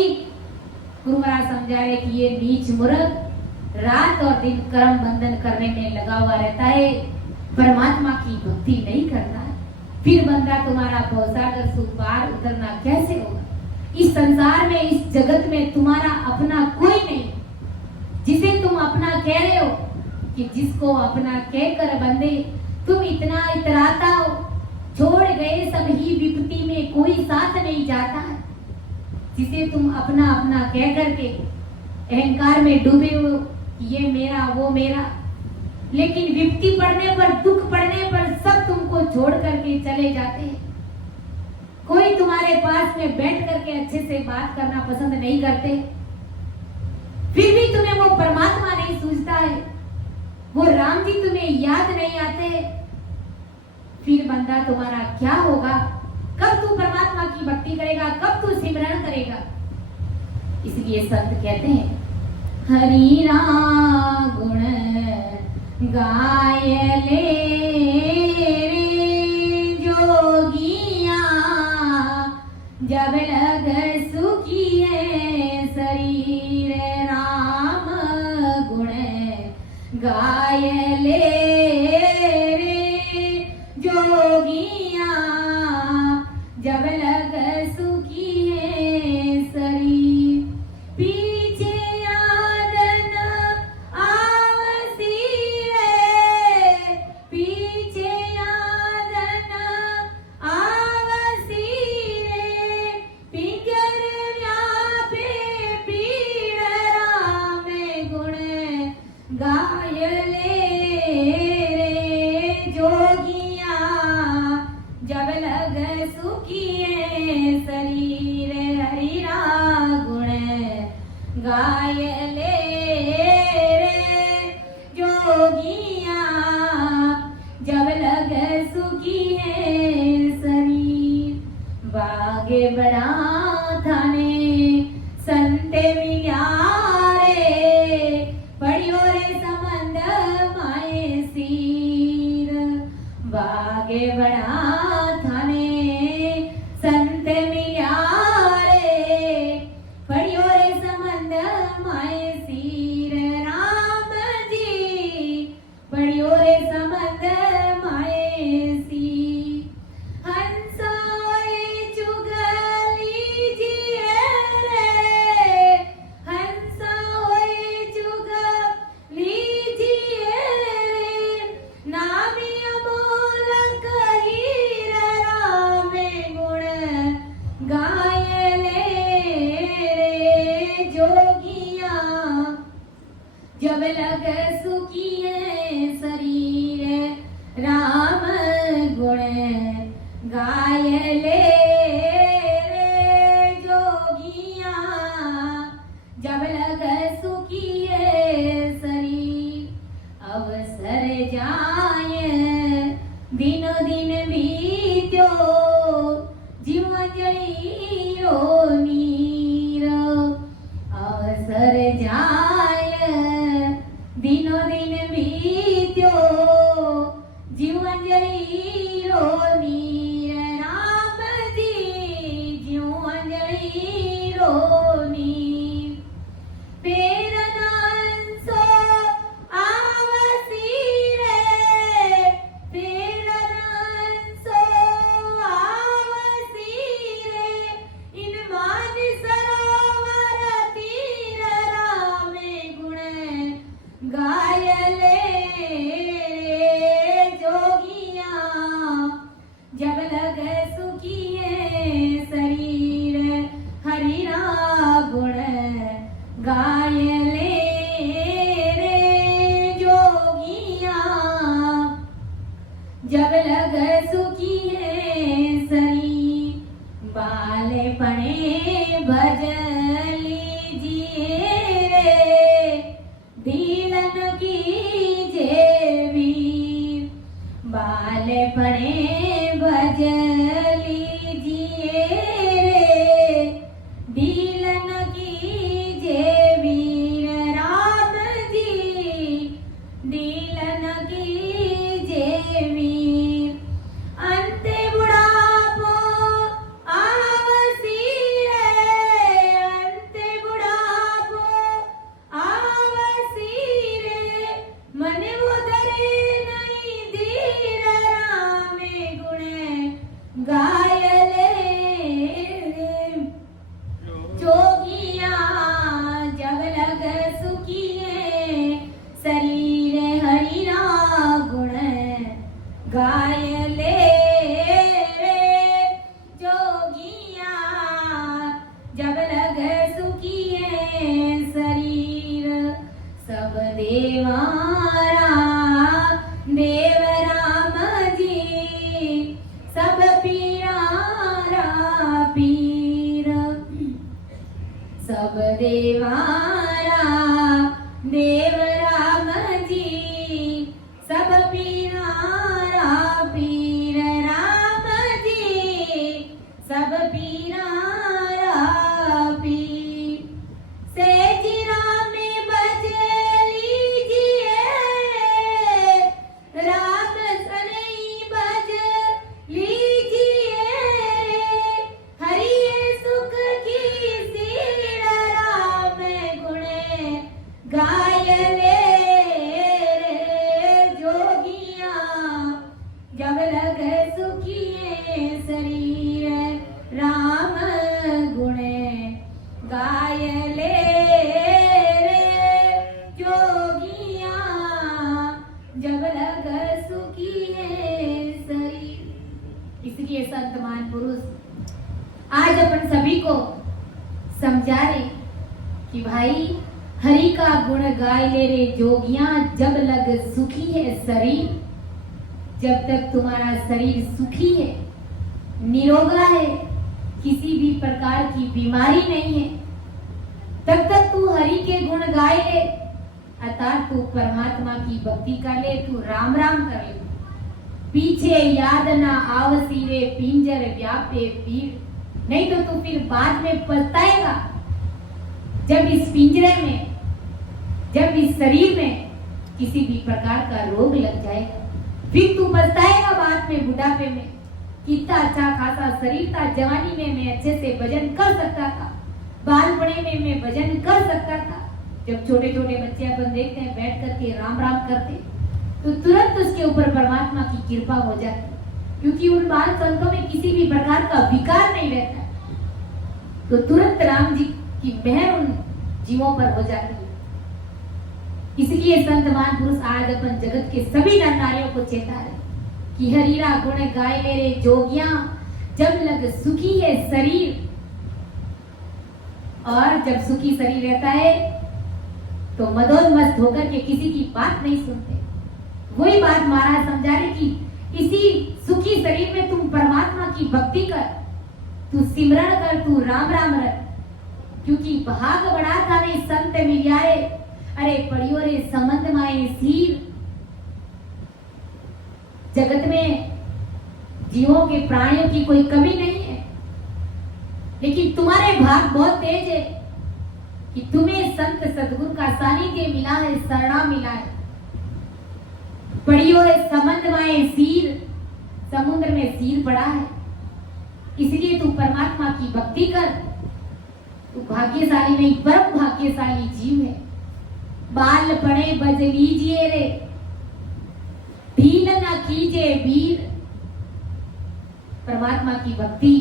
गुरु महाराज समझा रहे कि ये नीच मूर्ख रात और दिन कर्म बंधन करने में लगा हुआ रहता है, परमात्मा की भक्ति नहीं करता है। फिर बंदा तुम्हारा भवसागर से पार उतरना कैसे होगा? इस संसार में, इस जगत में तुम्हारा अपना कोई नहीं, जिसे तुम अपना कह रहे हो, कि जिसको अपना कहकर बंदे तुम इतना इतराता हो, छोड़ गए सब ही विपत्ति में कोई साथ नहीं जाता है। जिसे तुम अपना अपना कह करके अहंकार में डूबे हो, ये मेरा वो मेरा, लेकिन विपत्ति पड़ने पर, दुख पड़ने पर सब तुमको छोड़ करके चले जाते हैं। कोई तुम्हारे पास में बैठ करके अच्छे से बात करना पसंद नहीं करते, फिर भी तुम्हें वो परमात्मा नहीं सूझता है, वो राम जी तुम्हें याद नहीं आते। फिर बंदा तुम्हारा क्या होगा? कब तू परमात्मा की भक्ति करेगा? कब तू सिमरन करेगा? इसलिए संत कहते हैं, हरि राम गुण गाय ले जोगिया, जब लग सुखी है शरीर राम गुण गाय ले जोगिया, जब लग सुखी है शरीर। पीछे गायले रे जोगिया जब लग सुखिए शरीर हरिरा गुण गायले रे जोगिया जब लग सुखिए शरीर बागे बड़ा थाने संते मियारे पड़ियो रे संबंध माए सीर बागे बड़ा थाने संत मियारे पड़ियो रे संबंध माए सीर राम जी पड़ियो रे संबंध माए सीर हंसोए चुगली जिए रे हंसोए चुगली जिए रे नामी अमोलक हीर राम गुण गायले रे जोगिया जब लग सुखिए शरीर राम गुण गायले रे जोगिया जब लग सुखिए शरीर अवसर जाय दिनो दिन बीत्यो जीवन जलियो नीर अवसर जाय दिनो दिन बीत्यो जीवन जलियो नीर राम जी जीवन जलियो नीर पेरनांसो आवसी रे पेरनांसो आवसी रे इन मान सरोवर तीर राम गुण गायले रे जोगिया जब लग सुखिए शरीर हरिरा गुण गायले रे जोगिया जब लग सुखिए शरीर बालपणे भज लीजिए रे दीलन की जेवीर बालपणे भज लीजिए रे दीलन की जेवीर राम जी दीलन की जेवीर अंते बुढ़ापो आवसी रे अंते बुढ़ापो आवसी रे मन उधरे नहीं धीर राम गुण गायले रे जोगिया जब लग सुखिए शरीर हरिरा गुण गायले रे जोगिया जब लग सुखिए शरीर सब देवारा देव राम जी सब पीरारा पीर सब देवारा देव राम जी सब पीरारा पीर राम जी सब पीरारा पीर सेजिरा में बज लीजिए हरि का गुण गाय ले रे जोगियां, जब लग सुखी है शरीर। जब तक तुम्हारा शरीर सुखी है, निरोगा है, किसी भी प्रकार की बीमारी नहीं है, तब तक तू हरि के गुण गाय ले, अर्थात तू परमात्मा की भक्ति कर ले, तू राम राम कर ले। पीछे याद ना आवसी रे पिंजर व्यापे पीर, नहीं तो तू फिर बाद में पछताएगा। जब इस पिंजरे में, जब इस शरीर में किसी भी प्रकार का रोग लग जाएगा, फिर तू पछताएगा बाद में, बुढ़ापे में। कितना अच्छा खासा शरीर था, जवानी में मैं अच्छे से भजन कर सकता था, बालपने में मैं भजन कर सकता था। जब छोटे छोटे बच्चे अपन देखते हैं बैठ करके राम राम करते, तो तुरंत उसके ऊपर परमात्मा की कृपा हो जाती, क्योंकि उन बाल संतों में किसी भी प्रकार का विकार नहीं रहता, तो तुरंत राम जी की मेहर उन जीवों पर हो जाती है। इसलिए संत महापुरुष आज अपन जगत के सभी नर नारियों को चेता है कि हरीरा गुण गाय मेरे जोगियां, जब लग सुखी है शरीर। और जब सुखी शरीर रहता है तो मदोन्मस्त होकर के किसी की बात नहीं सुनते। वही बात महाराज समझा रहे कि इसी सुखी शरीर में तुम परमात्मा की भक्ति कर, तू सिमरण कर, तू राम राम रख, क्योंकि भाग बड़ा था रे संत मिलियाए, अरे पढ़ियो रे समंत माए सीर। जगत में जीवों के प्राणियों की कोई कमी नहीं है, लेकिन तुम्हारे भाग बहुत तेज है कि तुम्हें संत सद्गुरु का सानिध्य मिला है, शरणा मिला है। पढ़ियो है समंत माए सीर, समुद्र में सीर पड़ा है, इसलिए तू परमात्मा की भक्ति कर। तू भाग्यशाली नहीं, परम भाग्यशाली जीव है। बाल पड़े बज लीजिए रे, ढील न कीजिए वीर। परमात्मा की भक्ति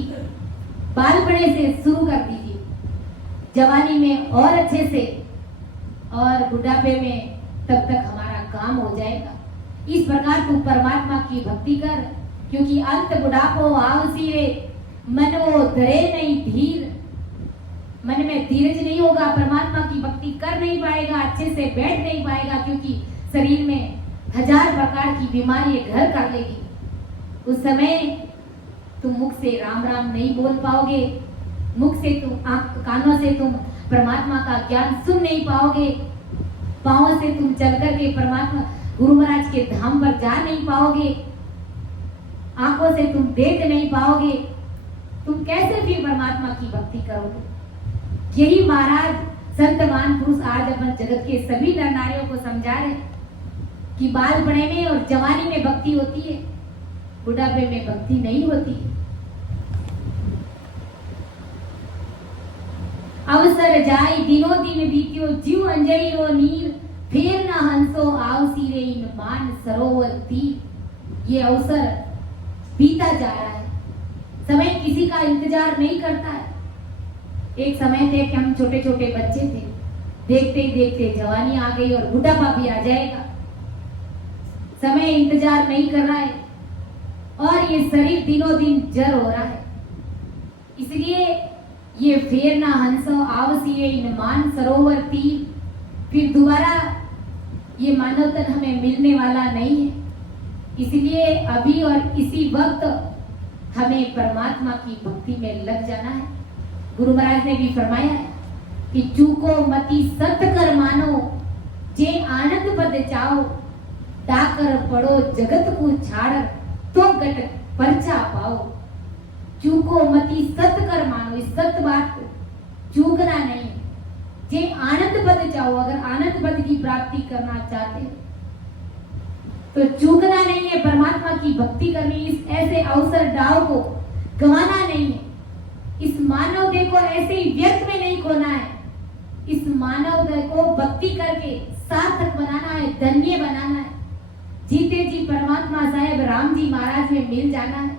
बालपने से शुरू कर दीजिए, जवानी में और अच्छे से, और बुढ़ापे में तब तक हमारा काम हो जाएगा। इस प्रकार तू परमात्मा की भक्ति कर, क्योंकि अंत बुढ़ापो आवसी रे, मन वो धरे नहीं धीर। मन में धीरज नहीं होगा, परमात्मा की भक्ति कर नहीं पाएगा, अच्छे से बैठ नहीं पाएगा, क्योंकि शरीर में 1000 प्रकार की बीमारी घर कर लेगी। उस समय तुम मुख से राम राम नहीं बोल पाओगे, मुख से तुम कानों से तुम परमात्मा का ज्ञान सुन नहीं पाओगे, पांवों से तुम चल करके परमात्मा गुरु महाराज के धाम पर जा नहीं पाओगे, आंखों से तुम देख नहीं पाओगे, तुम कैसे भी परमात्मा की भक्ति करोगे। यही महाराज संत महापुरुष आज अपन जगत के सभी नर नारियों को समझा रहे कि बालपने में और जवानी में भक्ति होती है, बुढ़ापे में भक्ति नहीं होती। अवसर जाई दिनों दिन बीत्यो, जीव अंजलि रो नीर, फेर ना हंसो आवसी रे इन मान सरोवर तीर। ये अवसर बीता जा रहा है, समय किसी का इंतजार नहीं करता है। एक समय थे कि हम छोटे छोटे बच्चे थे, देखते ही देखते जवानी आ गई और बुढ़ापा भी आ जाएगा। समय इंतजार नहीं कर रहा है और ये शरीर दिनों दिन जड़ हो रहा है। इसलिए ये फेर ना हंसो आवसीय इन मान सरोवर तीर, फिर दोबारा ये मानव तन हमें मिलने वाला नहीं है। इसलिए अभी और इसी वक्त हमें परमात्मा की भक्ति में लग जाना है। गुरु महाराज ने भी फरमाया है कि चूको मति सत कर मानो, जे आनंद पद चाओ, ताकर पड़ो जगत को छाड़, तो गट परचा पाओ। चूको मति सत कर मानो, इस सत्य बात को चूकना नहीं। जे आनंद पद चाहो, अगर आनंद पद की प्राप्ति करना चाहते हो तो चूकना नहीं है, परमात्मा की भक्ति करनी। इस ऐसे अवसर डाव को गंवाना नहीं है। इस मानव देह को ऐसे ही व्यर्थ में नहीं खोना है। इस मानव देह को भक्ति करके सार्थक बनाना है, धन्य बनाना है। जीते जी परमात्मा साहेब राम जी महाराज में मिल जाना है।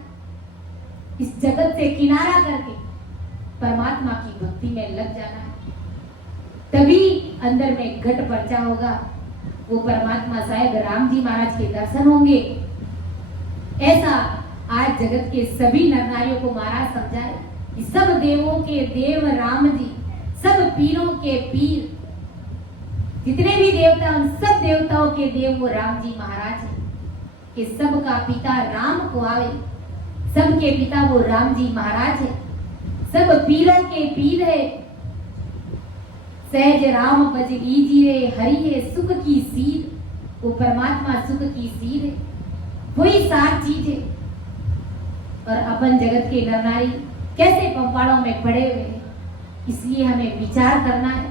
इस जगत से किनारा करके परमात्मा की भक्ति में लग जाना है, तभी अंदर में घट पर्चा होगा, वो परमात्मा साहेब राम जी महाराज के दर्शन होंगे। ऐसा आज जगत के सभी नर नारियों को महाराज समझाए कि सब देवों के देव राम जी, सब पीरों के पीर। जितने भी देवता उन सब देवताओं के देव वो राम जी महाराज हैं कि सबका पिता राम को आवे, सबके पिता वो राम जी महाराज है, सब पीरों के पीर है। सहज राम भज लीजिए हरि है सुख की सीध, वो परमात्मा सुख की सीध है, वही सार चीज है। और अपन जगत के नर नारी कैसे पंपाड़ों में पड़े हुए हैं, इसलिए हमें विचार करना है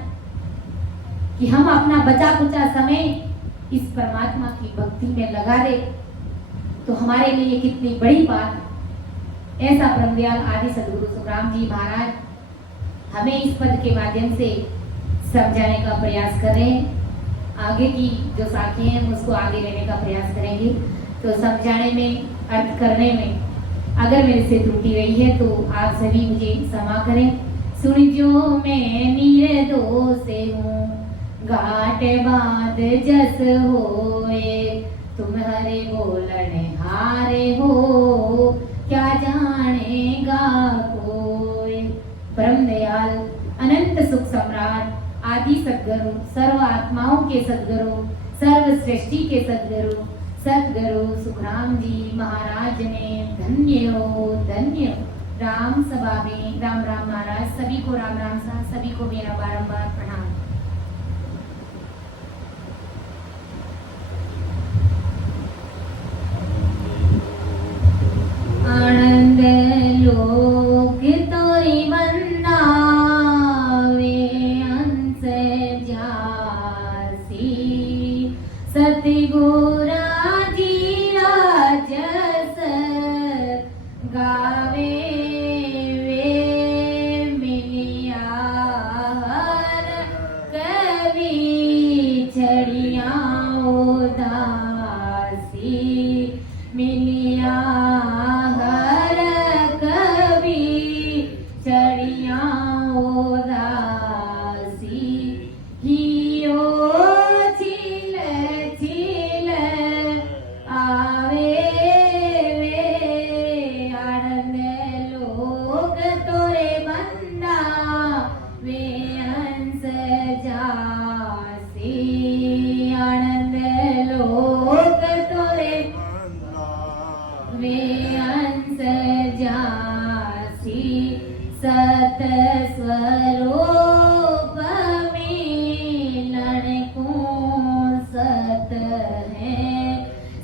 कि हम अपना बचा कुचा समय इस परमात्मा की भक्ति में लगा दे तो हमारे लिए कितनी बड़ी बात है। ऐसा परमदयाल आदि सदगुरु सुखराम जी महाराज हमें इस पद के माध्यम से समझाने का प्रयास कर रहे हैं। आगे की जो साखें हैं उसको आगे लेने का प्रयास करेंगे। तो समझाने में, अर्थ करने में अगर मेरे से त्रुटि रही है तो आप सभी मुझे क्षमा करें। सुन जो मैं निर्दोष हूँ घाट बाद जस होए, तुम्हारे बोलने हारे हो क्या जानेगा कोई। परम दयाल अनंत सुख सम्राट आदि सद्गुरु, सर्व आत्माओं के सद्गुरु, सर्व सृष्टि के सद्गुरु सद्गुरु सुखराम जी महाराज ने धन्य हो धन्य हो। राम सभा में राम राम महाराज सभी को राम राम सा, सभी को मेरा बारंबार प्रणाम। आनंद लोक तोरी वंदा वे अंश जासी, सतगुरा जी राजस गावे वे मिलिया हर कवि छड़िया उदासी, मिलिया हर कवि छड़िया उदासी। हियो छिल छिल आवे वे आनंद लोक तोरे बंदा वे हंस जासी, आनंद लोक तोरे वे हंस जासी। सत स्वरूप मिलन को सत है,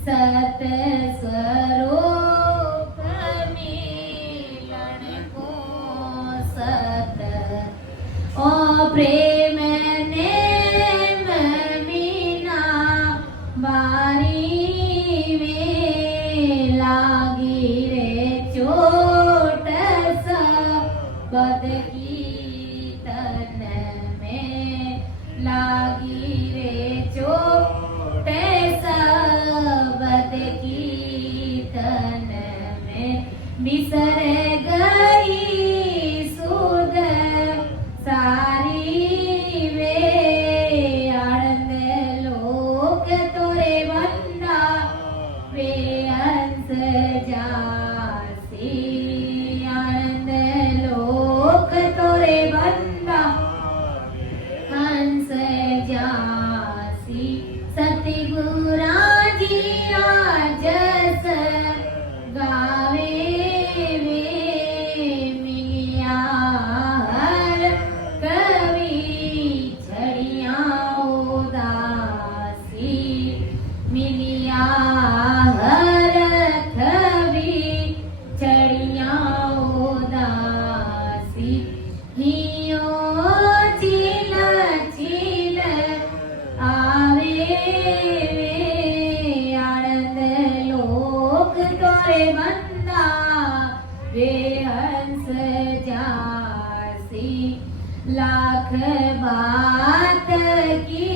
सत स्वरूप मिलन को सत ओ प्रेम नेम बिना बारी में लागी रे चोट सा बद की तन में लागी रे चोट सा बद की तन में। बिसर गई सुध सारी वे आनंद लोक तोरे बंदा वे हंस जासी, आनंद लोक तोरे बंदा हंस जासी। सतगुरा जी राजस गावे वे मिलिया हर कवि छड़िया उदासी, मिलिया हर कवि छड़िया उदासी। हियो छिल छिल आवे वे आनंद लोक तोरे बंदा वे हंस जासी। लाख बात की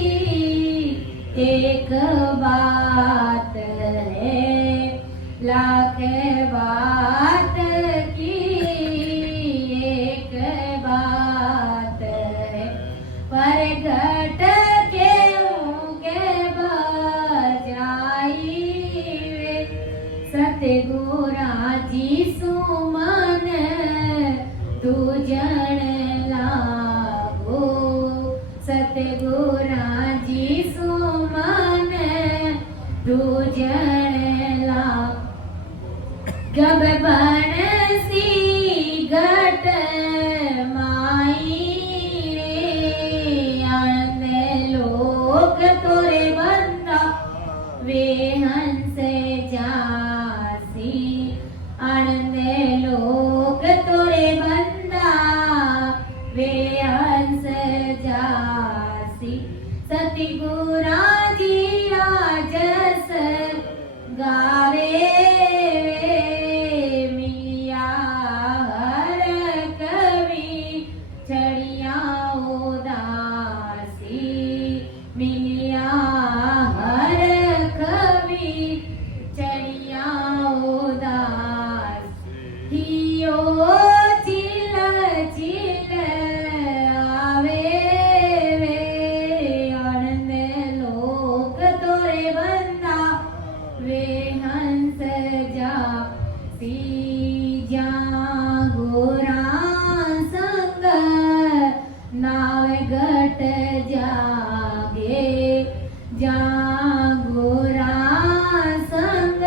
एक बात है, लाख बात की एक बात है, पर घट के बजाई वे सतगुरा जी सुमन तू जन लागो, सतगुरा जी दूजण लाग जब बनसी घट माई आनंद लोक तोरे बंदा वे हंस जासी आनंद लोक तोरे बंदा वे हंस जासी सतगुरा जी राजस गावे मिया हर कवि चढ़िया उदासी मिलिया हर कवि चढ़िया उदास हियो चिल चिल आवे वे आनंद लोक तोरे बंदा वे हंस जासी जा गोरा संग नाव घट जागे जा गोरा संग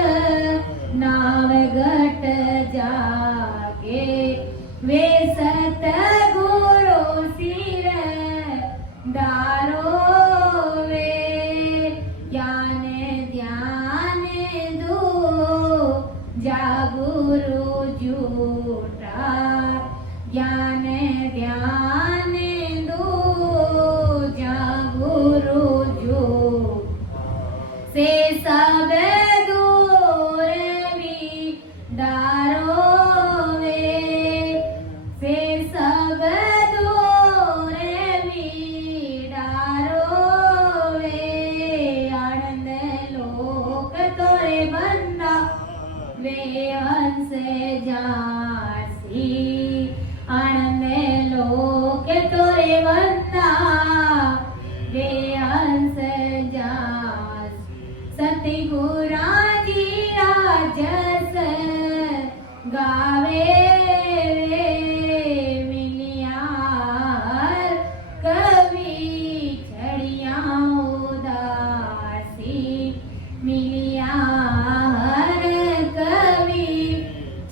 नाव घट जागे वे सतगुरु सिर दारो वे ज्ञान ध्यान दो जागुरु झूठा ज्ञान ध्यान दो जागुरु झूठा से सब दूर भी दारो वे से सब दूर भी दारो वे आनंद लोक तोरे बंदा वे हंस जासी आनंद लोक तोरे बंदा वे हंस जासी सतगुरा जी राजस गावे वे मिलिया हर कवि छड़िया उदासी मिलिया हर कवि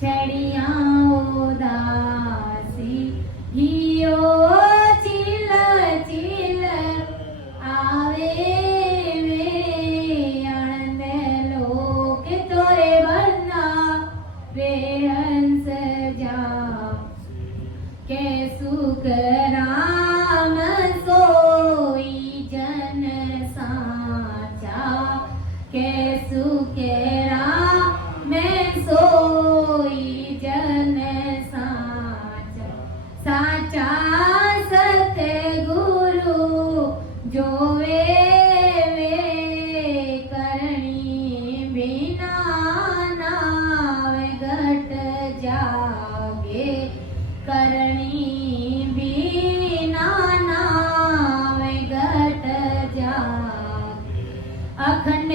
छड़िया उदासी हियो चिल चिल आवे वे आनंद लोक तोरे बंदा वे हंस जा के सुख राम सोई जन साचा के सुख राम सोई जन साचा साचा सतगुरु जो वे करणी बिना नाव घट जागे करणी बिना नाव घट जागे अखंड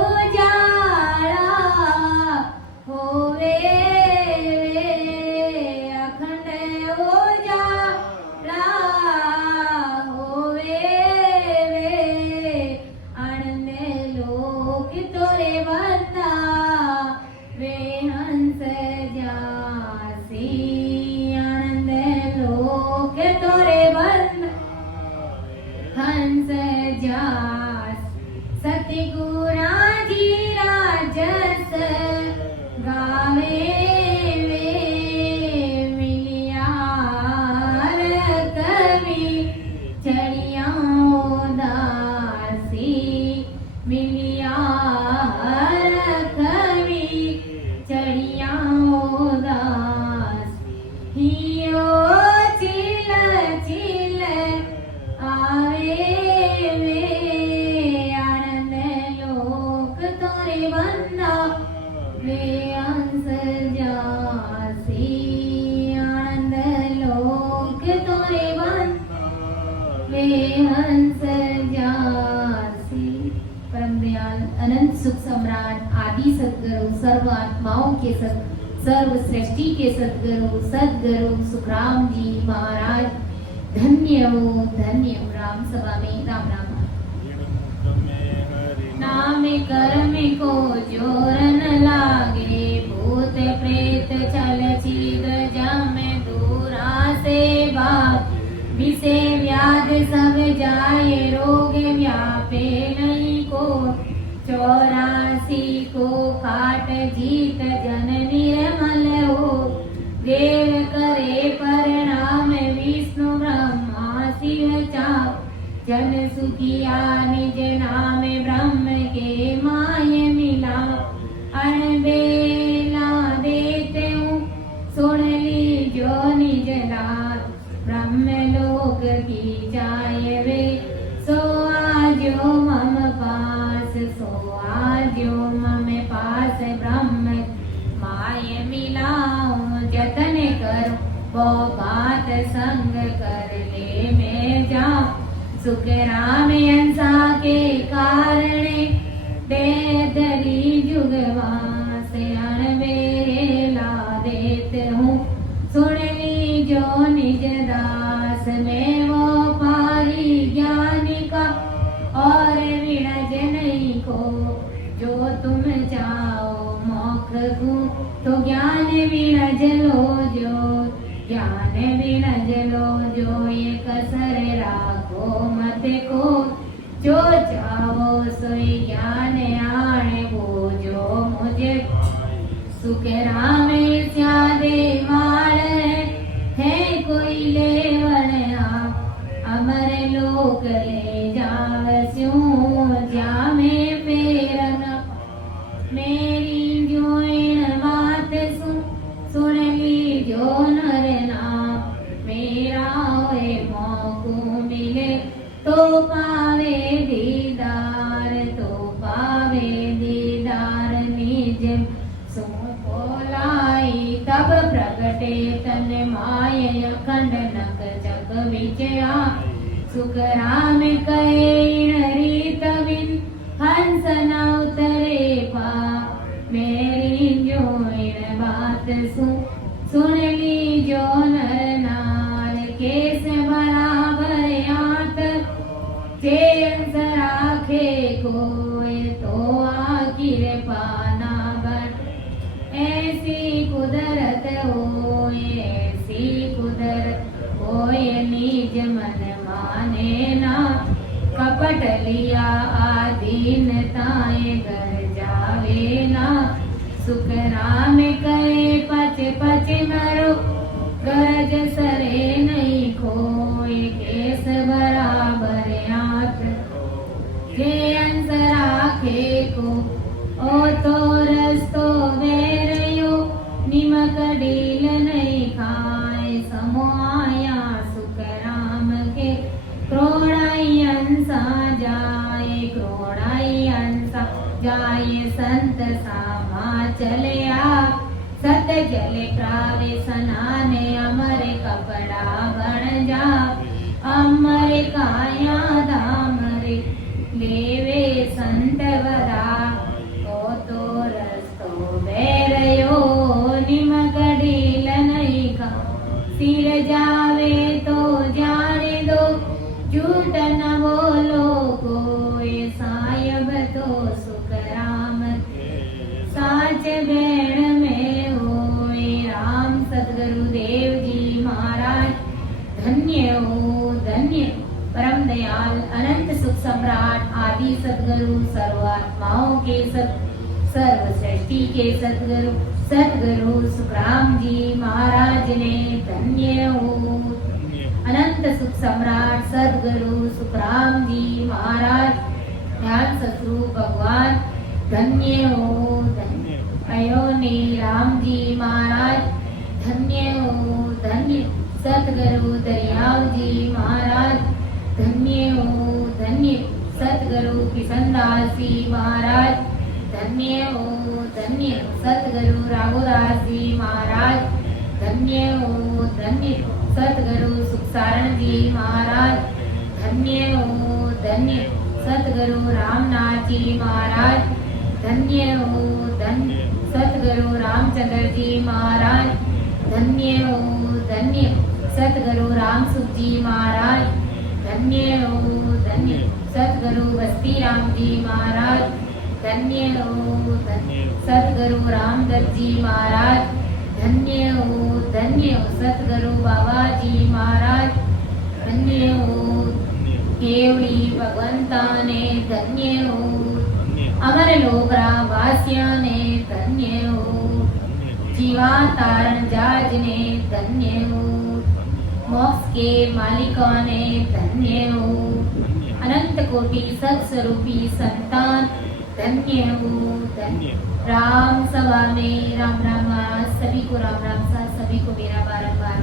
उजाला होवे अखंड उजाला होवे आनंद लोक तोरे बंदा वे हंस जासी आनंद लोक तोरे बंदा हंस जासी सतगुरा जी राजस गावे वे मिलिया हर कवि चढ़िया उदासी मिलिया हर कवि चढ़िया उदासी हियो चिल चिल आवे वे आनंद लोक तोरे बंदा वे हंस जासी आनंद लोक तोरे बंदा वे हंस जासी परम दयाल अनंत सुख सम्राट आदि सद्गुरु सर्व आत्माओं के सर्व सृष्टि के सद्गुरु सद्गुरु सुखराम जी महाराज धन्य हो राम सभा में राम नाम नाम कर्म को जोर न लागे, भूत प्रेत छल छीद्र जम दूरा से भाग, विषे व्याध सब जाए, रोग व्यापे नहीं को, 84 को काट जीत जन निर्मल हो, देव करे परिणाम विष्णु ब्रह्मा शिव चाप, जन सुखिया निज नाम ब्रह्म के माय मिला, अनबेला देते हूँ सुन लीजो निज लाल, ब्रह्म लोक की जाय वे, सो आजो मम पास, सो आजो मम पास ब्रह्म माय मिलाऊं, जतन कर वो बात संग कर ले मैं जाऊं, सुख राम अंसा के कारणे, दे दरी जुगवास अणबेला देते हूँ, सुन लीजो निज दास, मैं वो पारी ज्ञान का और विरज नहीं को, जो तुम चाहो मोक्ष को, तो ज्ञान विरज लो जो, ज्ञान विरज लो जो, ये कसर राखो मत को, जो चाहो सोई ज्ञान आने वो, जो मुझे सुख राम स्यादे मार है कोई लेवन आप, अमर लोक ले जावस्यूं, जामे फेरन मेरी जोइन बात सुन लीजो नर नाम, मेरा होए मौको मिले तो पावे दीदार, तो पावे दीदार निज सो बोलाई, तब प्रगटे तन माय अखंड नक जग विजया, सुख राम कहे रीत बिन हंस न उतरे पा, मेरी जोइन बात सुन लीजो नर नार, केस बराबर यात जे अंस राखे कोय, तो आखिर पाना बन, ऐसी कुदरत होय, ऐसी कुदरत होय, निज मन माने ना, कपट लिया आधीनताएं घर जावे ना, सुख राम कहे पच पच मरो, गरज सरे नहीं खोए, केस बराबर यात जे अंस राखे को, ओ तो रस्तो वेरयो निमक डील नहीं खाए, समोया सुख राम के क्रोड़ाई अंसा जाए, क्रोड़ाई अंसा जाए, संत सामा चलया, सत जल प्रावे सनाने, अमर कपड़ा बन जा, अमर काया धाम रे लेवे संत वरा, तो रस्तो बैरयो निमक डील नहीं खा, सिर जावे तो जाने दो, झूठ न बोलो कोई, सायब तो सुख राम साच बैण में होए, राम सतगुरु देव जी महाराज धन्य हो धन्य, परम दयाल अनंत सुख सम्राट आदि सतगुरु, सर्वात्माओं के सर्व सृष्टि के सतगुरु, सतगुरु सुखराम जी महाराज ने धन्य हो, अनंत सुख सम्राट सदगुरु सुखराम जी महाराज, ज्ञान सतगुरु भगवान धन्य हो धन्य, अयोनी राम जी महाराज धन्य हो धन्य, सतगुरु दरियाव जी महाराज धन्य हो धन्य, सतगुरु किशनदास जी महाराज धन्य हो धन्य, सतगुरु राघुदास जी महाराज धन्य हो धन्य, सतगुरु सुखसारण जी महाराज धन्य हो धन्य, सतगुरु रामनाथ जी महाराज धन्य हो धन्य, सतगुरु रामचंद्र जी महाराज धन्य हो धन्य, सतगुरु रामसुख जी महाराज धन्य हो धन्य, सतगुरु बस्ती राम जी महाराज धन्य हो सतगुरु रामदत्त जी महाराज, धन्य हो सतगुरु बाबा जी महाराज, धन्य हो केवड़ी भगवंता ने, धन्य हो अमर लोकरा वासिया ने, धन्य हो जीवा तारण जाज ने, धन्य हो मोक्ष के मालिकों ने, धन्य हो अनंत कोटि सत्स्वरूपी संतान, धन्य हो धन्य। राम सभा में राम राम, सभी को राम राम सा, सभी को मेरा बारंबार